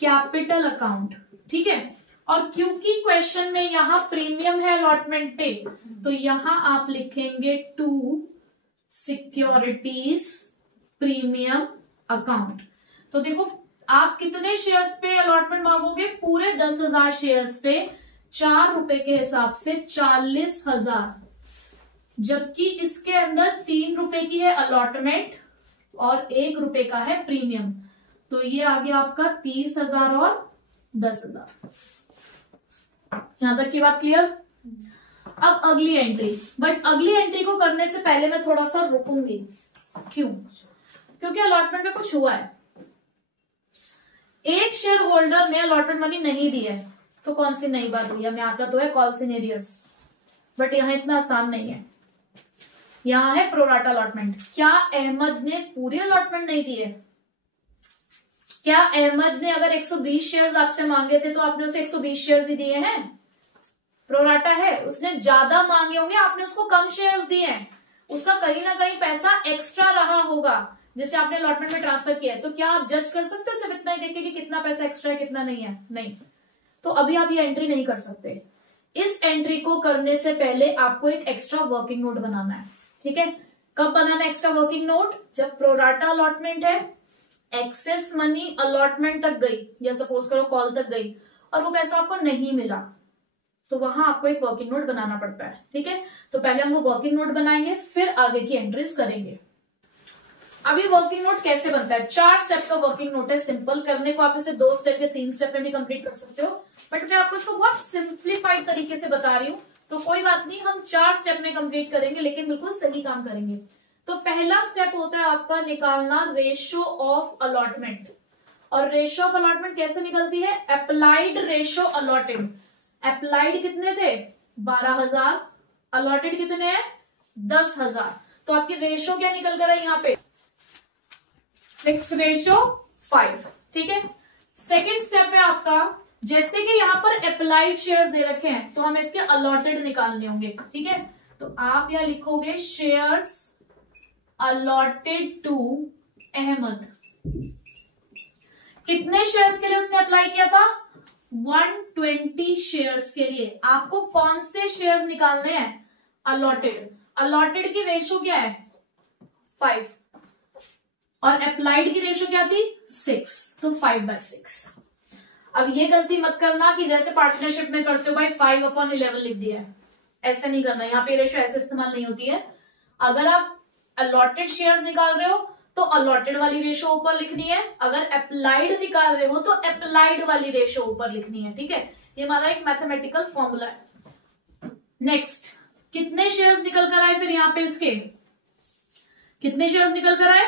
capital account, ठीक है। और क्योंकि क्वेश्चन में यहां प्रीमियम है अलॉटमेंट पे, तो यहां आप लिखेंगे टू सिक्योरिटीज प्रीमियम अकाउंट। तो देखो आप कितने शेयर्स पे अलॉटमेंट मांगोगे, पूरे 10,000 शेयर्स पे 4 रुपए के हिसाब से 40,000, जबकि इसके अंदर 3 रुपए की है अलॉटमेंट और 1 रुपए का है प्रीमियम। तो ये आ गया आपका 30,000 और 10,000। यहां तक की बात क्लियर। अब अगली एंट्री, बट अगली एंट्री को करने से पहले मैं थोड़ा सा रुकूंगी। क्यों, क्योंकि अलॉटमेंट में कुछ हुआ है। एक शेयर होल्डर ने अलॉटमेंट मनी नहीं दी है, तो कौन सी नई बात हुई, हमें आता तो है कॉल्स इन एरियर्स, बट यहां इतना आसान नहीं है। यहाँ है प्रोराटा अलॉटमेंट। क्या अहमद ने पूरी अलॉटमेंट नहीं दी है? क्या अहमद ने अगर 120 शेयर्स आपसे मांगे थे तो आपने उसे 120 शेयर्स ही दिए हैं? प्रोराटा है, उसने ज्यादा मांगे होंगे, आपने उसको कम शेयर्स दिए हैं, उसका कहीं ना कहीं पैसा एक्स्ट्रा रहा होगा जिसे आपने अलॉटमेंट में ट्रांसफर किया है। तो क्या आप जज कर सकते हो सिर्फ इतना ही देख के कि कितना पैसा एक्स्ट्रा है कितना नहीं है? नहीं। तो अभी आप ये एंट्री नहीं कर सकते। इस एंट्री को करने से पहले आपको एक एक्स्ट्रा वर्किंग नोट बनाना है, ठीक है? कब बनाना एक्स्ट्रा वर्किंग नोट? जब प्रोराटा अलॉटमेंट है, एक्सेस मनी अलॉटमेंट तक गई या सपोज करो कॉल तक गई और वो पैसा आपको नहीं मिला, तो वहां आपको एक वर्किंग नोट बनाना पड़ता है, ठीक है? तो पहले हम वो वर्किंग नोट बनाएंगे, फिर आगे की एंट्रीज करेंगे। अभी वर्किंग नोट कैसे बनता है? 4 स्टेप का वर्किंग नोट है। सिंपल करने को आप इसे 2 स्टेप या 3 स्टेप में भी कंप्लीट कर सकते हो, बट मैं आपको इसको बहुत सिंप्लीफाइड तरीके से बता रही हूँ, तो कोई बात नहीं, हम 4 स्टेप में कंप्लीट करेंगे, लेकिन बिल्कुल सही काम करेंगे। तो पहला स्टेप होता है आपका निकालना रेशो ऑफ अलॉटमेंट। और रेशो ऑफ अलॉटमेंट कैसे निकलती है? Applied ratio allotted. अप्लाइड कितने थे? 12,000। अलॉटेड कितने हैं? 10,000। तो आपकी रेशो क्या निकल कर है यहाँ पे? 6:5, ठीक है? सेकेंड स्टेप है आपका, जैसे कि यहाँ पर अप्लाइड शेयर्स दे रखे हैं तो हमें इसके अलॉटेड निकालने होंगे, ठीक है? तो आप यहाँ लिखोगे शेयर्स अलॉटेड टू अहमद। कितने शेयर्स के लिए उसने अप्लाई किया था? 120 शेयर्स के लिए। आपको कौन से शेयर्स निकालने हैं? अलॉटेड। अलॉटेड की रेशो क्या है? 5 और अप्लाइड की रेशो क्या थी? 6, तो 5/6। अब ये गलती मत करना कि जैसे पार्टनरशिप में करते हो भाई 5/11 लिख दिया है, ऐसा नहीं करना। यहाँ पे रेशो ऐसे इस्तेमाल नहीं होती है। अगर आप अलॉटेड शेयर्स निकाल रहे हो तो अलॉटेड वाली रेशो ऊपर लिखनी है, अगर अप्लाइड निकाल रहे हो तो अप्लाइड वाली रेशो ऊपर लिखनी है, ठीक है? ये हमारा एक मैथमेटिकल फॉर्मूला है। नेक्स्ट, कितने शेयर्स निकल कर आए फिर यहाँ पे इसके? कितने शेयर्स निकल कर आए?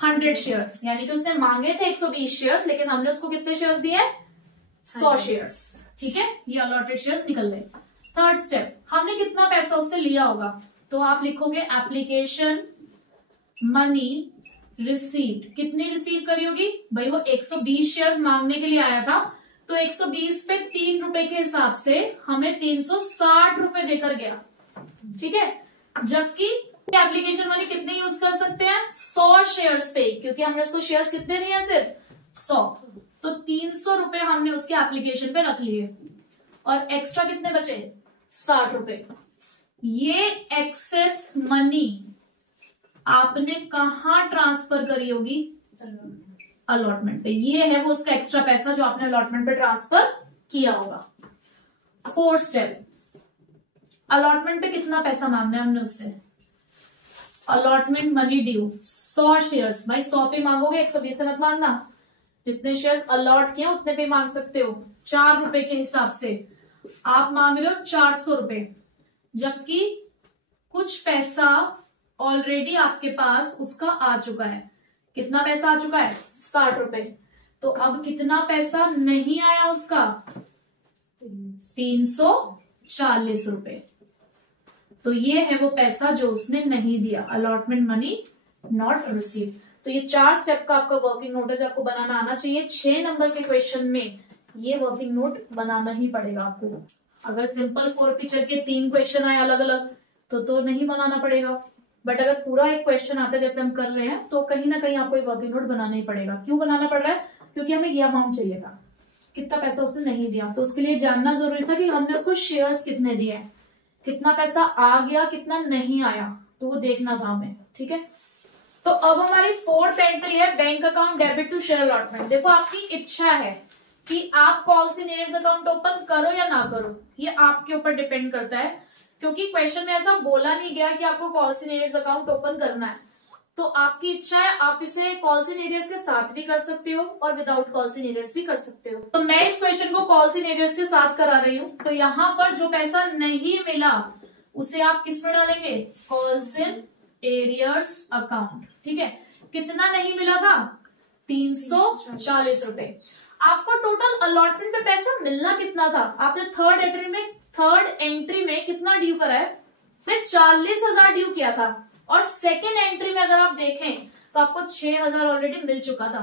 100 शेयर्स। यानी कि उसने मांगे थे 120 शेयर्स, लेकिन हमने उसको कितने शेयर्स दिए? 100 शेयर्स, ठीक है? ये अलॉटेड शेयर्स निकल गए। थर्ड स्टेप, हमने कितना पैसा उससे लिया होगा? तो आप लिखोगे एप्लीकेशन मनी रिसीव्ड। कितनी रिसीव करी होगी? भाई वो 120 शेयर्स मांगने के लिए आया था, तो 120 पे 3 रुपए के हिसाब से हमें 360 रुपए देकर गया, ठीक है? जबकि एप्लीकेशन मनी कितने यूज कर सकते हैं? 100 शेयर्स पे, क्योंकि हमने उसको शेयर्स कितने दिए? सिर्फ 100। तो 300 रुपए हमने उसके एप्लीकेशन पे रख लिए और एक्स्ट्रा कितने बचे? 60 रुपए। ये एक्सेस मनी आपने कहाँ ट्रांसफर करी होगी? अलॉटमेंट पे। ये है वो उसका एक्स्ट्रा पैसा जो आपने अलॉटमेंट पे ट्रांसफर किया होगा। फोर्थ स्टेप, अलॉटमेंट पे कितना पैसा मांगना है हमने उससे? Allotment money due 100 shares. भाई 100 पे मांगोगे, 120 से मत मांगना। जितने शेयर्स अलॉट किए उतने पे मांग सकते हो। 4 रुपए के हिसाब से आप मांग रहे हो 400 रुपए, जबकि कुछ पैसा ऑलरेडी आपके पास उसका आ चुका है। कितना पैसा आ चुका है? 60 रुपए। तो अब कितना पैसा नहीं आया उसका? 340 रुपए। तो ये है वो पैसा जो उसने नहीं दिया, अलॉटमेंट मनी नॉट रिसीव। तो ये 4 स्टेप का आपका वर्किंग नोट है जो आपको बनाना आना चाहिए। 6 नंबर के क्वेश्चन में ये वर्किंग नोट बनाना ही पड़ेगा आपको। अगर सिंपल फोरफीचर के 3 क्वेश्चन आए अलग अलग तो नहीं बनाना पड़ेगा, बट अगर पूरा एक क्वेश्चन आता है जैसे हम कर रहे हैं तो कहीं ना कहीं आपको एक वर्किंग नोट बनाना ही पड़ेगा। क्यों बनाना पड़ रहा है? क्योंकि हमें ये अमाउंट चाहिए था, कितना पैसा उसने नहीं दिया, तो उसके लिए जानना जरूरी था कि हमने उसको शेयर्स कितने दिए हैं, कितना पैसा आ गया कितना नहीं आया, तो वो देखना था हमें, ठीक है? तो अब हमारी फोर्थ एंट्री है bank account debit to share allotment. देखो आपकी इच्छा है कि आप call see needs account open करो या ना करो, ये आपके ऊपर डिपेंड करता है, क्योंकि क्वेश्चन में ऐसा बोला नहीं गया कि आपको call see needs account open करना है। तो आपकी इच्छा है, आप इसे कॉल सी नीड्स के साथ भी कर सकते हो और विदाउट कॉल सी नीड्स भी कर सकते हो। तो मैं इस क्वेश्चन को कॉल सी नीड्स के साथ करा रही हूँ। तो यहाँ पर जो पैसा नहीं मिला उसे आप किस में डालेंगे? कॉल्स इन एरियर्स अकाउंट, ठीक है? कितना नहीं मिला था? 340 रुपए। आपको टोटल अलॉटमेंट पे पैसा मिलना कितना था? आपने थर्ड एंट्री में कितना ड्यू करा है? 40,000 ड्यू किया था। और सेकेंड एंट्री में अगर आप देखें तो आपको 6,000 ऑलरेडी मिल चुका था।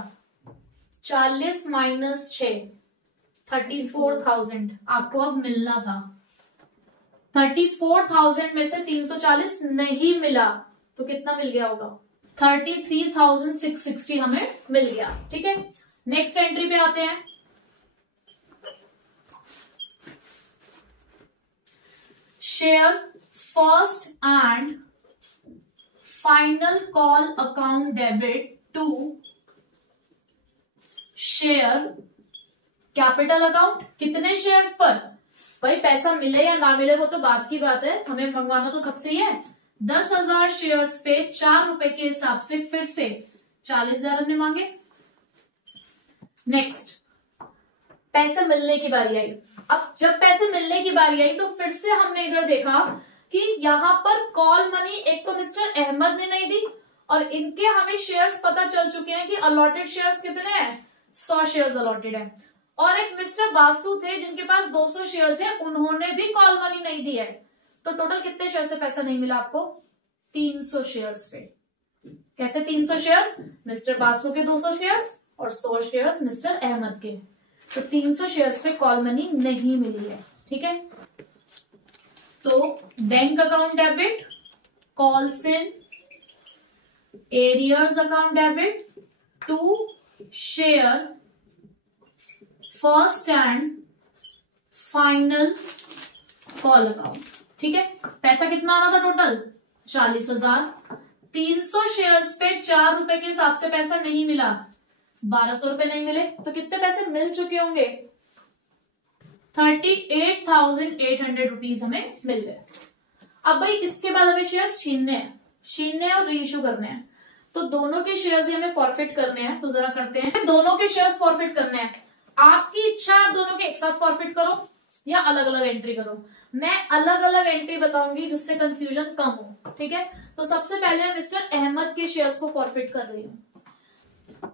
40 माइनस 6 34,000 आपको अब मिलना था। 34,000 में से 340 नहीं मिला तो कितना मिल गया होगा? 33,660 हमें मिल गया। ठीक है, नेक्स्ट एंट्री पे आते हैं। Share first and final call account debit to share capital account. कितने शेयर्स पर? भाई पैसा मिले या ना मिले वो तो बात की बात है, हमें मंगवाना तो सबसे ही है। 10,000 शेयर्स पे 4 रुपए के हिसाब से फिर से 40,000 हमने मांगे। नेक्स्ट पैसे मिलने की बारी आई। अब जब पैसे मिलने की बारी आई तो फिर से हमने इधर देखा कि यहां पर कॉल मनी एक तो मिस्टर अहमद ने नहीं दी और इनके हमें शेयर्स पता चल चुके हैं कि अलॉटेड शेयर्स कितने हैं, 100 शेयर्स अलॉटेड है। और एक मिस्टर बासु थे जिनके पास 200 शेयर्स है, उन्होंने भी कॉल मनी नहीं दी है। तो टोटल कितने शेयर से पैसा नहीं मिला आपको? 300 शेयर्स पे। कैसे 300 शेयर्स? मिस्टर बासु के 200 शेयर्स और 100 शेयर्स मिस्टर अहमद के। तो 300 शेयर्स पे कॉल मनी नहीं मिली है। ठीक है, तो bank account debit, calls in, arrears account debit to share first and final call account. ठीक है, पैसा कितना आना था टोटल? 40,000। 300 शेयर्स पे 4 रुपए के हिसाब से पैसा नहीं मिला, 1200 रुपए नहीं मिले तो कितने पैसे मिल चुके होंगे? 38,800 रुपीज हमें मिल गए। अब भाई इसके बाद हमें शेयर्स छीनने हैं और रीइश्यू करने हैं। तो दोनों के शेयर्स हमें फॉरफिट करने हैं। तो जरा करते हैं, दोनों के शेयर्स फॉरफिट करने हैं। आपकी इच्छा आप दोनों के एक साथ फॉरफिट करो या अलग अलग एंट्री करो। मैं अलग अलग एंट्री बताऊंगी जिससे कंफ्यूजन कम हो। ठीक है, तो सबसे पहले मैं मिस्टर अहमद के शेयर्स को फॉरफिट कर रही हूं।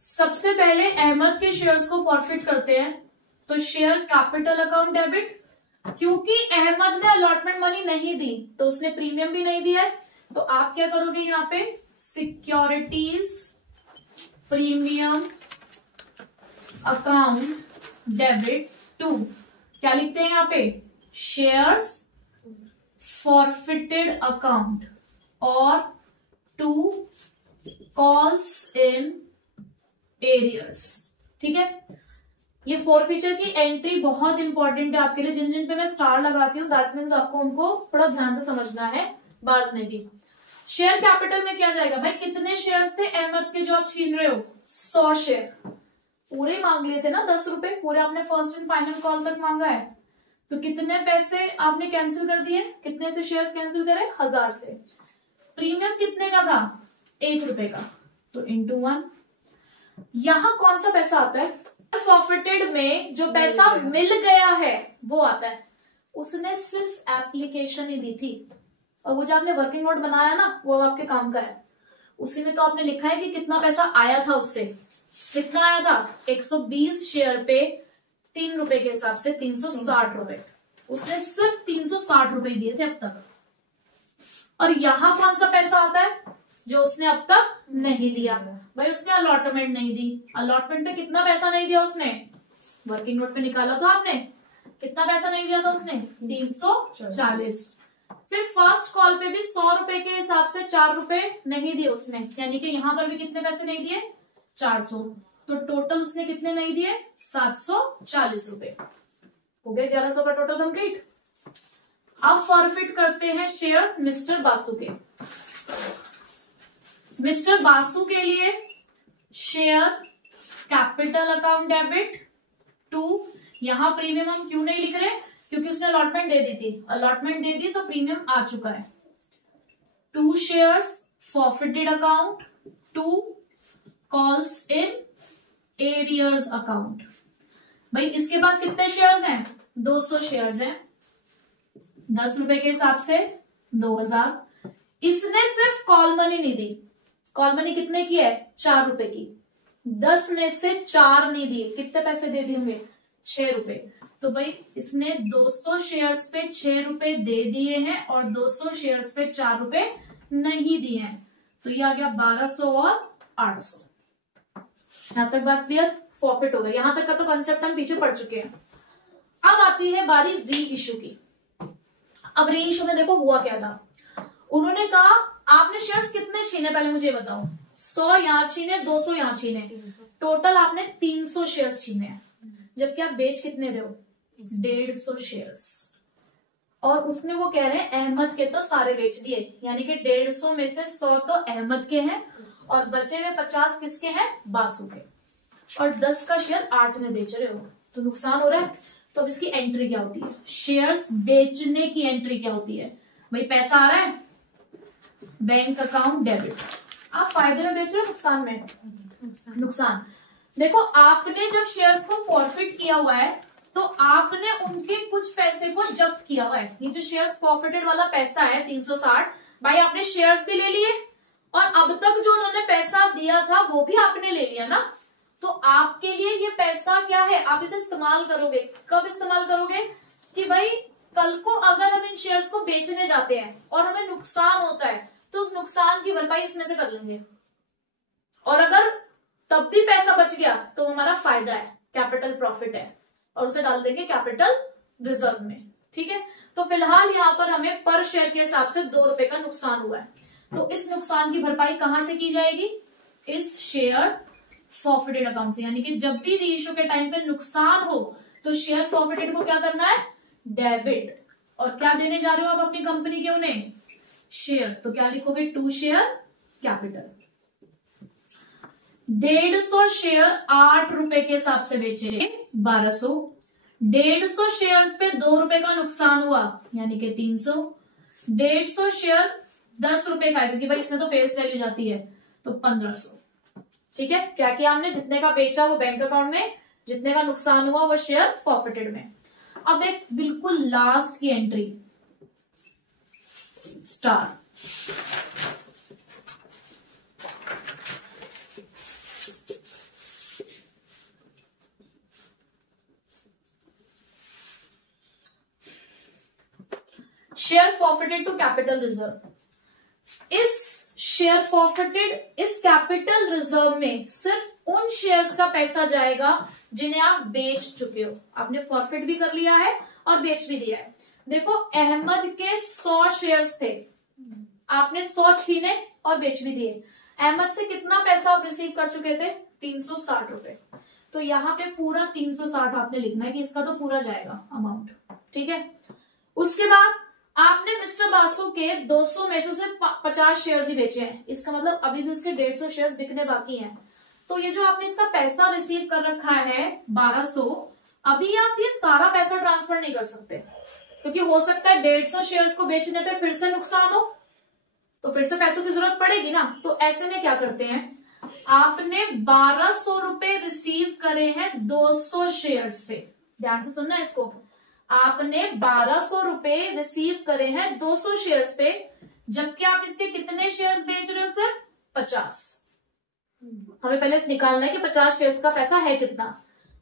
सबसे पहले अहमद के शेयर्स को फॉरफिट करते हैं। तो शेयर कैपिटल अकाउंट डेबिट, क्योंकि अहमद ने अलॉटमेंट मनी नहीं दी तो उसने प्रीमियम भी नहीं दिया है। तो आप क्या करोगे यहाँ पे? Securities premium account debit to, क्या लिखते हैं यहाँ पे? शेयर्स फॉरफिटेड अकाउंट और टू कॉल्स इन एरियर्स। ठीक है, ये फॉरफीचर की एंट्री बहुत इंपॉर्टेंट है आपके लिए। जिन जिन पे मैं स्टार लगाती हूँ दैट मीन्स आपको उनको थोड़ा ध्यान से समझना है बाद में भी। शेयर कैपिटल में क्या जाएगा? भाई कितने शेयर्स थे अहमद के जो आप छीन रहे हो? 100 शेयर। पूरे मांग लिए थे ना 10 रुपए, पूरे आपने फर्स्ट एंड फाइनल कॉल तक मांगा है। तो कितने पैसे आपने कैंसिल कर दिए? कितने से शेयर्स कैंसिल करे? 1000 से। प्रीमियम कितने का था? 1 रुपए का। तो इंटू 1। यहां कौन सा पैसा आता है? फॉरफिटेड में जो पैसा मिल गया है वो आता है। उसने सिर्फ एप्लीकेशन ही दी थी और वो जो आपने वर्किंग नोट बनाया ना वो आपके काम का है। उसी में तो आपने लिखा है कि कितना पैसा आया था उससे। कितना आया था? 120 शेयर पे 3 रुपए के हिसाब से 360 रुपए। उसने सिर्फ 360 रुपए दिए थे अब तक। और यहां कौन सा पैसा आता है? जो उसने अब तक नहीं दिया। भाई उसने अलॉटमेंट नहीं दी। अलॉटमेंट पे कितना पैसा नहीं दिया उसने? वर्किंग नोट पे निकाला तो आपने, कितना पैसा नहीं दिया था उसने? 340। फिर फर्स्ट कॉल पे भी 100 रुपए के हिसाब से 4 रुपए नहीं दिए उसने, यानी कि यहां पर भी कितने पैसे नहीं दिए? 400। तो टोटल उसने कितने नहीं दिए? 740 रुपए। हो गए 1100 का टोटल कंप्लीट। अब फॉरफिट करते हैं शेयर्स मिस्टर बासु के। मिस्टर बासु के लिए share capital account debit to, यहां प्रीमियम हम क्यों नहीं लिख रहे? क्योंकि उसने अलॉटमेंट दे दी थी। अलॉटमेंट दे दी तो प्रीमियम आ चुका है। 2 shares forfeited account, 2 calls in arrears account. भाई इसके पास कितने शेयर्स हैं? 200 शेयर्स हैं, 10 रुपए के हिसाब से 2000। इसने सिर्फ कॉल मनी नहीं दी। कॉल मनी कितने की है? 4 रुपए की। 10 में से 4 नहीं दिए, कितने पैसे दे दिए होंगे? 6 रुपए। तो भाई इसने 200 शेयर्स पे 6 रुपए दे दिए हैं और 200 शेयर्स पे 4 रुपए नहीं दिए हैं, तो ये आ गया 1200 और 800। यहां तक बात क्लियर? फॉरफिट हो गया। यहां तक का तो कंसेप्ट हम पीछे पढ़ चुके हैं। अब आती है बारी री इशू की। अब री इशू में देखो हुआ क्या था, उन्होंने कहा आपने शेयर्स कितने छीने, पहले मुझे बताओ। 100 यहां छीने, 200 यहां छीने, टोटल आपने 300 शेयर्स छीने हैं, जबकि आप बेच कितने रहे हो? 150 शेयर्स। और उसमें वो कह रहे हैं अहमद के तो सारे बेच दिए, यानी कि 150 में से 100 तो अहमद के हैं और बचे हुए 50 किसके हैं? बासु के। और 10 का शेयर 8 में बेच रहे हो, तो नुकसान हो रहा है। तो अब इसकी एंट्री क्या होती है? शेयर्स बेचने की एंट्री क्या होती है? भाई पैसा आ रहा है, बैंक अकाउंट डेबिट। आप फायदे में बेच रहे हो, नुकसान में? नुकसान। देखो आपने जब शेयर्स को फॉरफिट किया हुआ है तो आपने उनके कुछ पैसे को जब्त किया हुआ है। ये जो शेयर्स फॉरफिटेड वाला पैसा है 360, भाई आपने शेयर्स भी ले लिए और अब तक जो उन्होंने पैसा दिया था वो भी आपने ले लिया ना। तो आपके लिए ये पैसा क्या है? आप इसे इस्तेमाल करोगे। कब इस्तेमाल करोगे? कि भाई कल को अगर हम इन शेयर्स को बेचने जाते हैं और हमें नुकसान होता है तो उस नुकसान की भरपाई इसमें से कर लेंगे, और अगर तब भी पैसा बच गया तो हमारा फायदा है, कैपिटल प्रॉफिट है, और उसे डाल देंगे कैपिटल रिजर्व में। ठीक है, तो फिलहाल यहाँ पर हमें पर शेयर के हिसाब से 2 रुपए का नुकसान हुआ है। तो इस नुकसान की भरपाई कहां से की जाएगी? इस शेयर फॉरफिटेड अकाउंट से। यानी कि जब भी रीइश्यू के टाइम पे नुकसान हो तो शेयर फॉरफिटेड को क्या करना है? डेबिट। और क्या देने जा रहे हो आप अपनी कंपनी के उन्हें? शेयर। तो क्या लिखोगे? To share capital. 150 शेयर 8 रुपए के हिसाब से बेचे 1200। 150 शेयर्स पे 2 रुपए का नुकसान हुआ, यानी कि 300। 150 शेयर 10 रुपए का है, क्योंकि भाई इसमें तो फेस वैल्यू जाती है, तो 1500। ठीक है, क्या किया हमने? जितने का बेचा वो बैंक अकाउंट में, जितने का नुकसान हुआ वो शेयर फॉरफिटेड में। अब एक बिल्कुल लास्ट की entry, star. Share forfeited to capital reserve. इस शेयर फॉरफिटेड इस कैपिटल रिजर्व में सिर्फ उन शेयर्स का पैसा जाएगा जिन्हें आप बेच चुके हो। आपने फॉरफिट भी कर लिया है और बेच भी दिया है। देखो अहमद के 100 शेयर्स थे, आपने 100 छीने और बेच भी दिए। अहमद से कितना पैसा आप रिसीव कर चुके थे? 360 रुपए। तो यहाँ पे पूरा 360 आपने लिखना है कि इसका तो पूरा जाएगा अमाउंट। ठीक है, उसके बाद आपने मिस्टर बासु के 200 में से सिर्फ 50 शेयर्स ही बेचे हैं। इसका मतलब अभी भी उसके 150 शेयर्स बिकने बाकी हैं। तो ये जो आपने इसका पैसा रिसीव कर रखा है 1200, अभी आप ये सारा पैसा ट्रांसफर नहीं कर सकते, क्योंकि हो सकता है 150 शेयर्स को बेचने पे फिर से नुकसान हो, तो फिर से पैसों की जरूरत पड़ेगी ना। तो ऐसे में क्या करते हैं, आपने 1200 रुपए रिसीव करे हैं 200 शेयर्स पे। ध्यान से सुनना इसको, आपने 1200 रुपए रिसीव करे हैं 200 शेयर्स पे, जबकि आप इसके कितने शेयर्स बेच रहे हो? सर 50। हमें पहले निकालना है कि 50 शेयर्स का पैसा है कितना।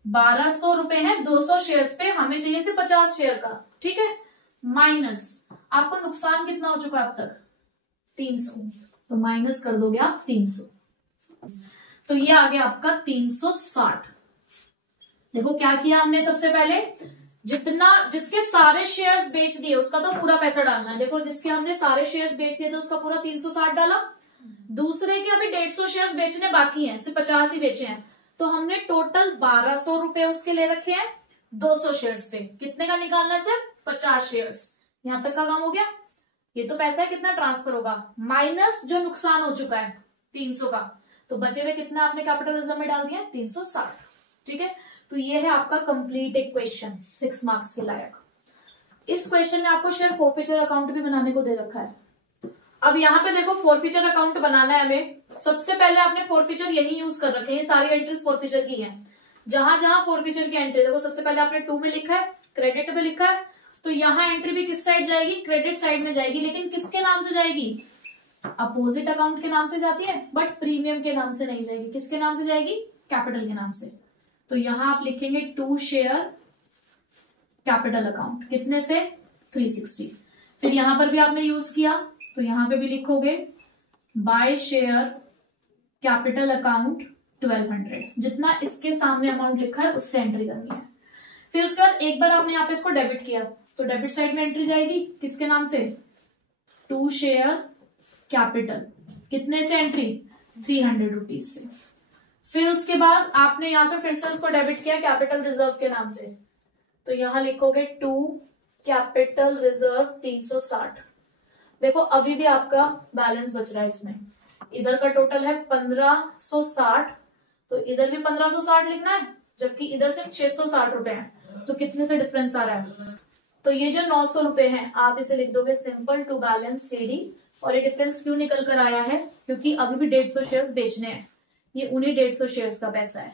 1200 रुपए है 200 शेयर्स पे, हमें चाहिए सिर्फ 50 शेयर का। ठीक है, माइनस आपको नुकसान कितना हो चुका है अब तक? 300। तो माइनस कर दोगे आप 300, तो ये आ गया आपका 360। देखो क्या किया हमने, सबसे पहले जिसके सारे शेयर्स बेच दिए उसका तो पूरा पैसा डालना है। देखो जिसके हमने सारे शेयर्स बेच दिए थे उसका पूरा 360 डाला। दूसरे के अभी 150 शेयर्स बेचने बाकी हैं, सिर्फ 50 ही बेचे हैं, तो हमने टोटल 1200 रुपए उसके ले रखे हैं 200 शेयर्स पे। कितने का निकालना है? सिर्फ 50 शेयर्स। यहां तक का काम हो गया। ये तो पैसा है, कितना ट्रांसफर होगा माइनस जो नुकसान हो चुका है 300 का, तो बचे हुए कितना आपने कैपिटल रिजर्व में डाल दिया? 360। ठीक है, तो ये है आपका कंप्लीट एक क्वेश्चन 6 मार्क्स के लायक। इस क्वेश्चन में आपको शेयर फॉरफिचर अकाउंट भी बनाने को दे रखा है। अब यहाँ पे देखो फॉरफिचर अकाउंट बनाना है हमें। सबसे पहले आपने फॉरफिचर यही यूज कर रखे हैं, सारी एंट्रीज फॉरफिचर की हैं। जहां जहां फॉरफिचर की एंट्री देखो, सबसे पहले आपने 2 में लिखा है, क्रेडिट में लिखा है, तो यहाँ एंट्री भी किस साइड जाएगी? क्रेडिट साइड में जाएगी। लेकिन किसके नाम से जाएगी? अपोजिट अकाउंट के नाम से जाती है, बट प्रीमियम के नाम से नहीं जाएगी। किसके नाम से जाएगी? कैपिटल के नाम से। तो यहां आप लिखेंगे 2 शेयर कैपिटल अकाउंट। कितने से? 360। फिर यहां पर भी आपने यूज किया तो यहां पे भी लिखोगे बाय शेयर कैपिटल अकाउंट 1200, जितना इसके सामने अमाउंट लिखा है उससे एंट्री करनी है। फिर उसके बाद एक बार आपने यहाँ पे इसको डेबिट किया तो डेबिट साइड में एंट्री जाएगी किसके नाम से, टू शेयर कैपिटल, कितने से एंट्री 300 रुपीज से। फिर उसके बाद आपने यहाँ पे फिर से उसको डेबिट किया कैपिटल रिजर्व के नाम से, तो यहां लिखोगे टू कैपिटल रिजर्व 360। देखो अभी भी आपका बैलेंस बच रहा है इसमें, इधर का टोटल है 1560, तो इधर भी 1560 लिखना है, जबकि इधर सिर्फ 660 रुपए है, तो कितने से डिफरेंस आ रहा है, तो ये जो 900 रुपए है आप इसे लिख दोगे सिंपल टू बैलेंस सीडी। और ये डिफरेंस क्यों निकल कर आया है, क्योंकि अभी भी 150 शेयर्स बेचने हैं, ये उन्हीं 150 शेयर्स का पैसा है।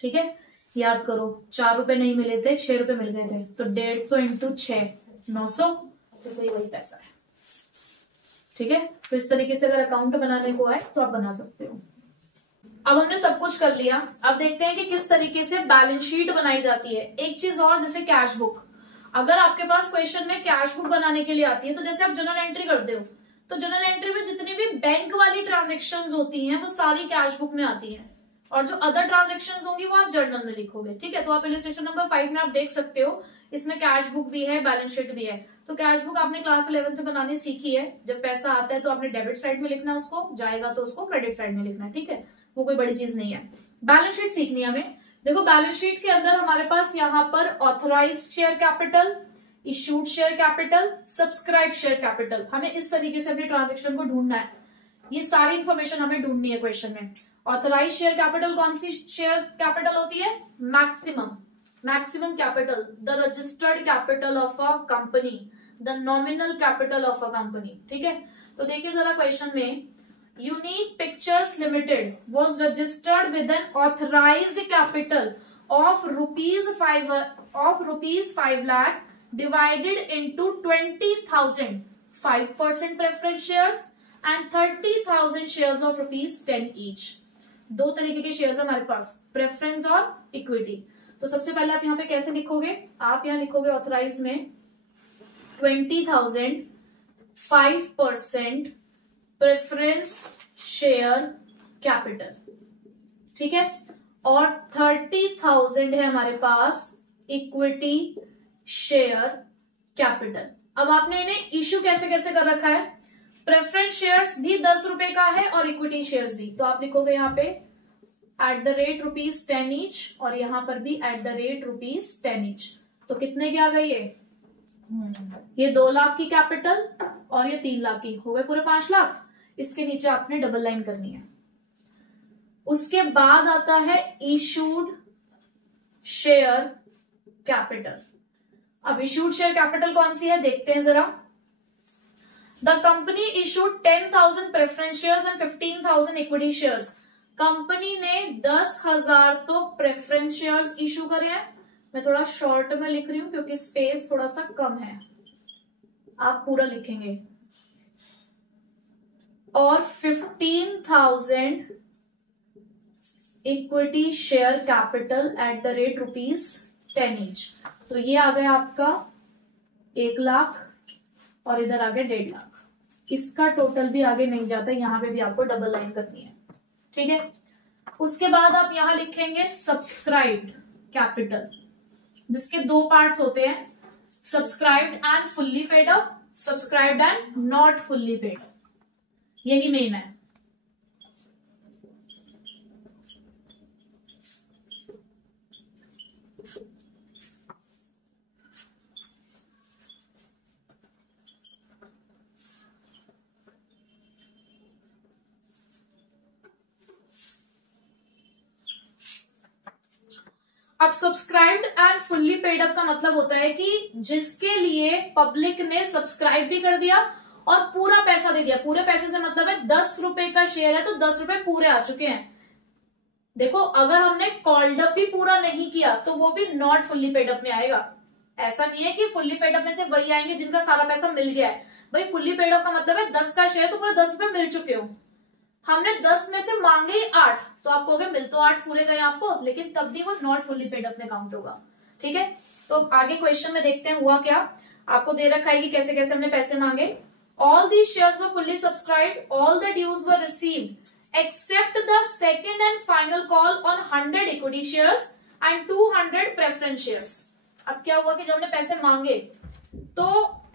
ठीक है, याद करो 4 रुपए नहीं मिले थे, 6 रुपए मिल गए थे, तो 150 इंटू 6 900, तो ये वही पैसा है। ठीक है, तो इस तरीके से अगर अकाउंट बनाने को आए तो आप बना सकते हो। अब हमने सब कुछ कर लिया, अब देखते हैं कि किस तरीके से बैलेंस शीट बनाई जाती है। एक चीज और, जैसे कैश बुक, अगर आपके पास क्वेश्चन में कैश बुक बनाने के लिए आती है तो जैसे आप जनरल एंट्री करते हो तो जनरल एंट्री में जितनी भी बैंक वाली ट्रांजेक्शन्स होती हैं वो सारी कैश बुक में आती हैं, और जो अदर ट्रांजेक्शन्स होंगी वो आप जर्नल में लिखोगे। ठीक है, तो आप इलस्ट्रेशन नंबर 5 में आप देख सकते हो, इसमें कैश बुक भी है, बैलेंस शीट भी है। तो कैश बुक आपने क्लास 11th में बनानी सीखी है, जब पैसा आता है तो आपने डेबिट साइड में लिखना है, उसको जाएगा तो उसको क्रेडिट साइड में लिखना है। ठीक है, वो कोई बड़ी चीज नहीं है। बैलेंस शीट सीखनी है हमें। देखो बैलेंस शीट के अंदर हमारे पास यहाँ पर authorised share capital, issued share capital, subscribe share capital, हमें इस तरीके से अपनी ट्रांजेक्शन को ढूंढना है। ये सारी इंफॉर्मेशन हमें ढूंढनी है क्वेश्चन में। ऑथराइज शेयर कैपिटल कौन सी शेयर कैपिटल होती है, maximum capital, the registered capital of a company, the nominal capital of a company. ठीक है, तो देखिए जरा क्वेश्चन में, unique pictures limited was registered with N authorised capital of rupees 5 lakh divided into 20,000, 5% preference shares and 30,000 shares of ₹10 each। दो तरीके के shares है हमारे पास, प्रेफरेंस और इक्विटी। तो सबसे पहले आप यहाँ पे कैसे लिखोगे, आप यहाँ लिखोगे ऑथराइज में 20,000 5% प्रेफरेंस शेयर कैपिटल। ठीक है, और 30,000 है हमारे पास इक्विटी शेयर कैपिटल। अब आपने इन्हें इश्यू कैसे कैसे कर रखा है, प्रेफरेंस शेयर्स भी 10 रुपए का है और इक्विटी शेयर्स भी, तो आप लिखोगे यहाँ पे @10 ईच, और यहाँ पर भी @10 ईच। तो कितने की आ गई ये 2 लाख की कैपिटल और ये 3 लाख की, हो गए पूरे 5 लाख। इसके नीचे आपने डबल लाइन करनी है। उसके बाद आता है इशूड शेयर कैपिटल। अब इशूड शेयर कैपिटल कौन सी है देखते हैं जरा। The company issued 10,000 preference shares and 15,000 equity shares. Company ने 10,000 तो प्रेफरेंस शेयर्स इशू करे हैं, मैं थोड़ा शॉर्ट में लिख रही हूं क्योंकि स्पेस थोड़ा सा कम है, आप पूरा लिखेंगे, और 15,000 इक्विटी शेयर कैपिटल @10 ईच। तो ये आ गया आपका 1 लाख और इधर आ गया 1.5 लाख। इसका टोटल भी आगे नहीं जाता, यहां पे भी आपको डबल लाइन करनी है। ठीक है, उसके बाद आप यहां लिखेंगे सब्सक्राइब्ड कैपिटल, जिसके 2 पार्ट्स होते हैं, subscribed and fully paid up, subscribed and not fully paid up, यही मेन है। अब subscribed and fully paid up का मतलब होता है कि जिसके लिए पब्लिक ने सब्सक्राइब भी कर दिया और पूरा पैसा दे दिया। पूरे पैसे से मतलब है 10 रुपए का शेयर है तो 10 रुपए पूरे आ चुके हैं। देखो अगर हमने कॉल्ड अप भी पूरा नहीं किया तो वो भी नॉट फुल्ली पेड अप में आएगा। ऐसा नहीं है कि फुल्ली पेड अप में से वही आएंगे जिनका सारा पैसा मिल गया है। भाई फुल्ली पेड अप का मतलब है 10 का शेयर तो पूरे 10 रुपए मिल चुके हो। हमने 10 में से मांगे ही 8 तो आप कहोगे मिल तो 8 पूरे गए आपको, लेकिन तब भी वो नॉट फुल्ली पेड अप में काउंट होगा। ठीक है, तो आगे क्वेश्चन में देखते हैं हुआ क्या। आपको दे रखा है कि कैसे कैसे हमने पैसे मांगे। All the shares were fully subscribed, all the dues were received except the second and final call on 100 equity shares and 200 preference shares. अब क्या हुआ कि जब हमने पैसे मांगे तो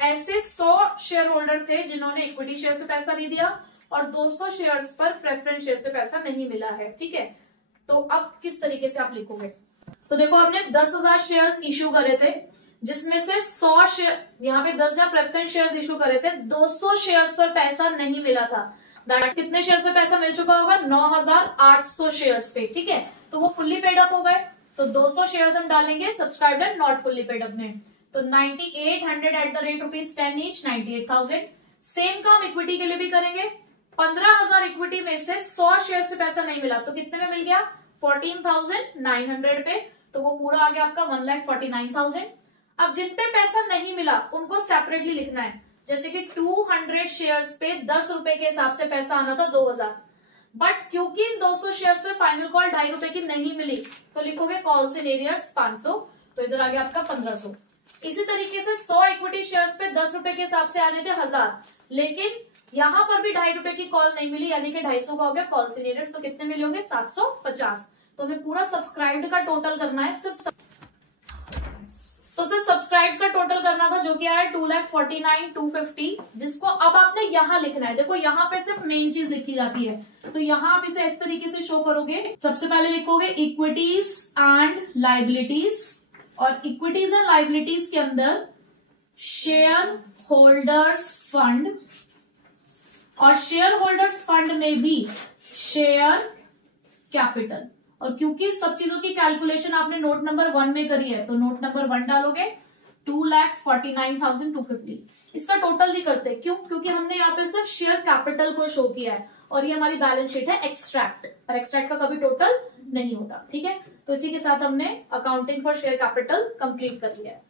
ऐसे 100 शेयर होल्डर थे जिन्होंने इक्विटी शेयर्स पे पैसा नहीं दिया और 200 शेयर्स पर प्रेफरेंस शेयर्स पे पैसा नहीं मिला है। ठीक है, तो अब किस तरीके से आप लिखोगे? तो देखो हमने 10,000 शेयर्स इश्यू करे थे, जिसमें से 100 शेयर, यहाँ पे 10,000 प्रेफरेंस शेयर्स इश्यू करे थे, 200 शेयर्स पर पैसा नहीं मिला था। दैट कितने शेयर्स पे पैसा मिल चुका होगा? 9,800 शेयर्स पे। ठीक है, तो वो फुल्ली पेड अप हो गए। तो 200 शेयर्स हम डालेंगे subscribed and not fully paid up में, तो 9800 at the rate ₹10 each, 98,000। Same काम इक्विटी के लिए भी करेंगे। 15,000 इक्विटी में से 100 शेयर से पैसा नहीं मिला तो कितने में मिल गया? 14,900 पे। तो वो पूरा आ गया आपका 1,49,000। अब जिन पे पैसा नहीं मिला उनको सेपरेटली लिखना है। जैसे कि 200 शेयर्स पे 10 रुपए के हिसाब से पैसा आना था 2,000, बट क्योंकि इन 200 शेयर्स पर फाइनल कॉल 2.5 रुपए की नहीं मिली तो लिखोगे कॉल्स इन एरियर्स 500, तो इधर आ गया आपका 1,500। इसी तरीके से 100 इक्विटी शेयर्स पे 10 रुपए के हिसाब से आने थे 1,000, लेकिन यहां पर भी 2.5 रुपए की कॉल नहीं मिली, यानी कि 250 का हो गया कॉल्स इन एरियर्स। तो कितने मिले होंगे? 750। तो हमें पूरा सब्सक्राइब्ड का टोटल करना है, सिर्फ सब्सक्राइब का टोटल करना था जो कि आया 2,49,250, जिसको अब आपने यहाँ लिखना है। देखो यहाँ पे सिर्फ मेन चीज लिखी जाती है, तो यहाँ आप इसे इस तरीके से शो करोगे। सबसे पहले लिखोगे इक्विटीज एंड लाइबिलिटीज, और इक्विटीज एंड लाइबिलिटीज के अंदर शेयर होल्डर्स फंड, और शेयर होल्डर्स फंड में भी शेयर कैपिटल। और क्योंकि सब चीजों की कैलकुलेशन आपने नोट नंबर 1 में करी है तो नोट नंबर 1 डालोगे 2,49,250। इसका टोटल नहीं करते, क्यों? क्योंकि हमने यहाँ पे सिर्फ शेयर कैपिटल को शो किया है और ये हमारी बैलेंस शीट है एक्सट्रैक्ट, और एक्सट्रैक्ट का कभी टोटल नहीं होता। ठीक है, तो इसी के साथ हमने accounting for share capital complete कर लिया है।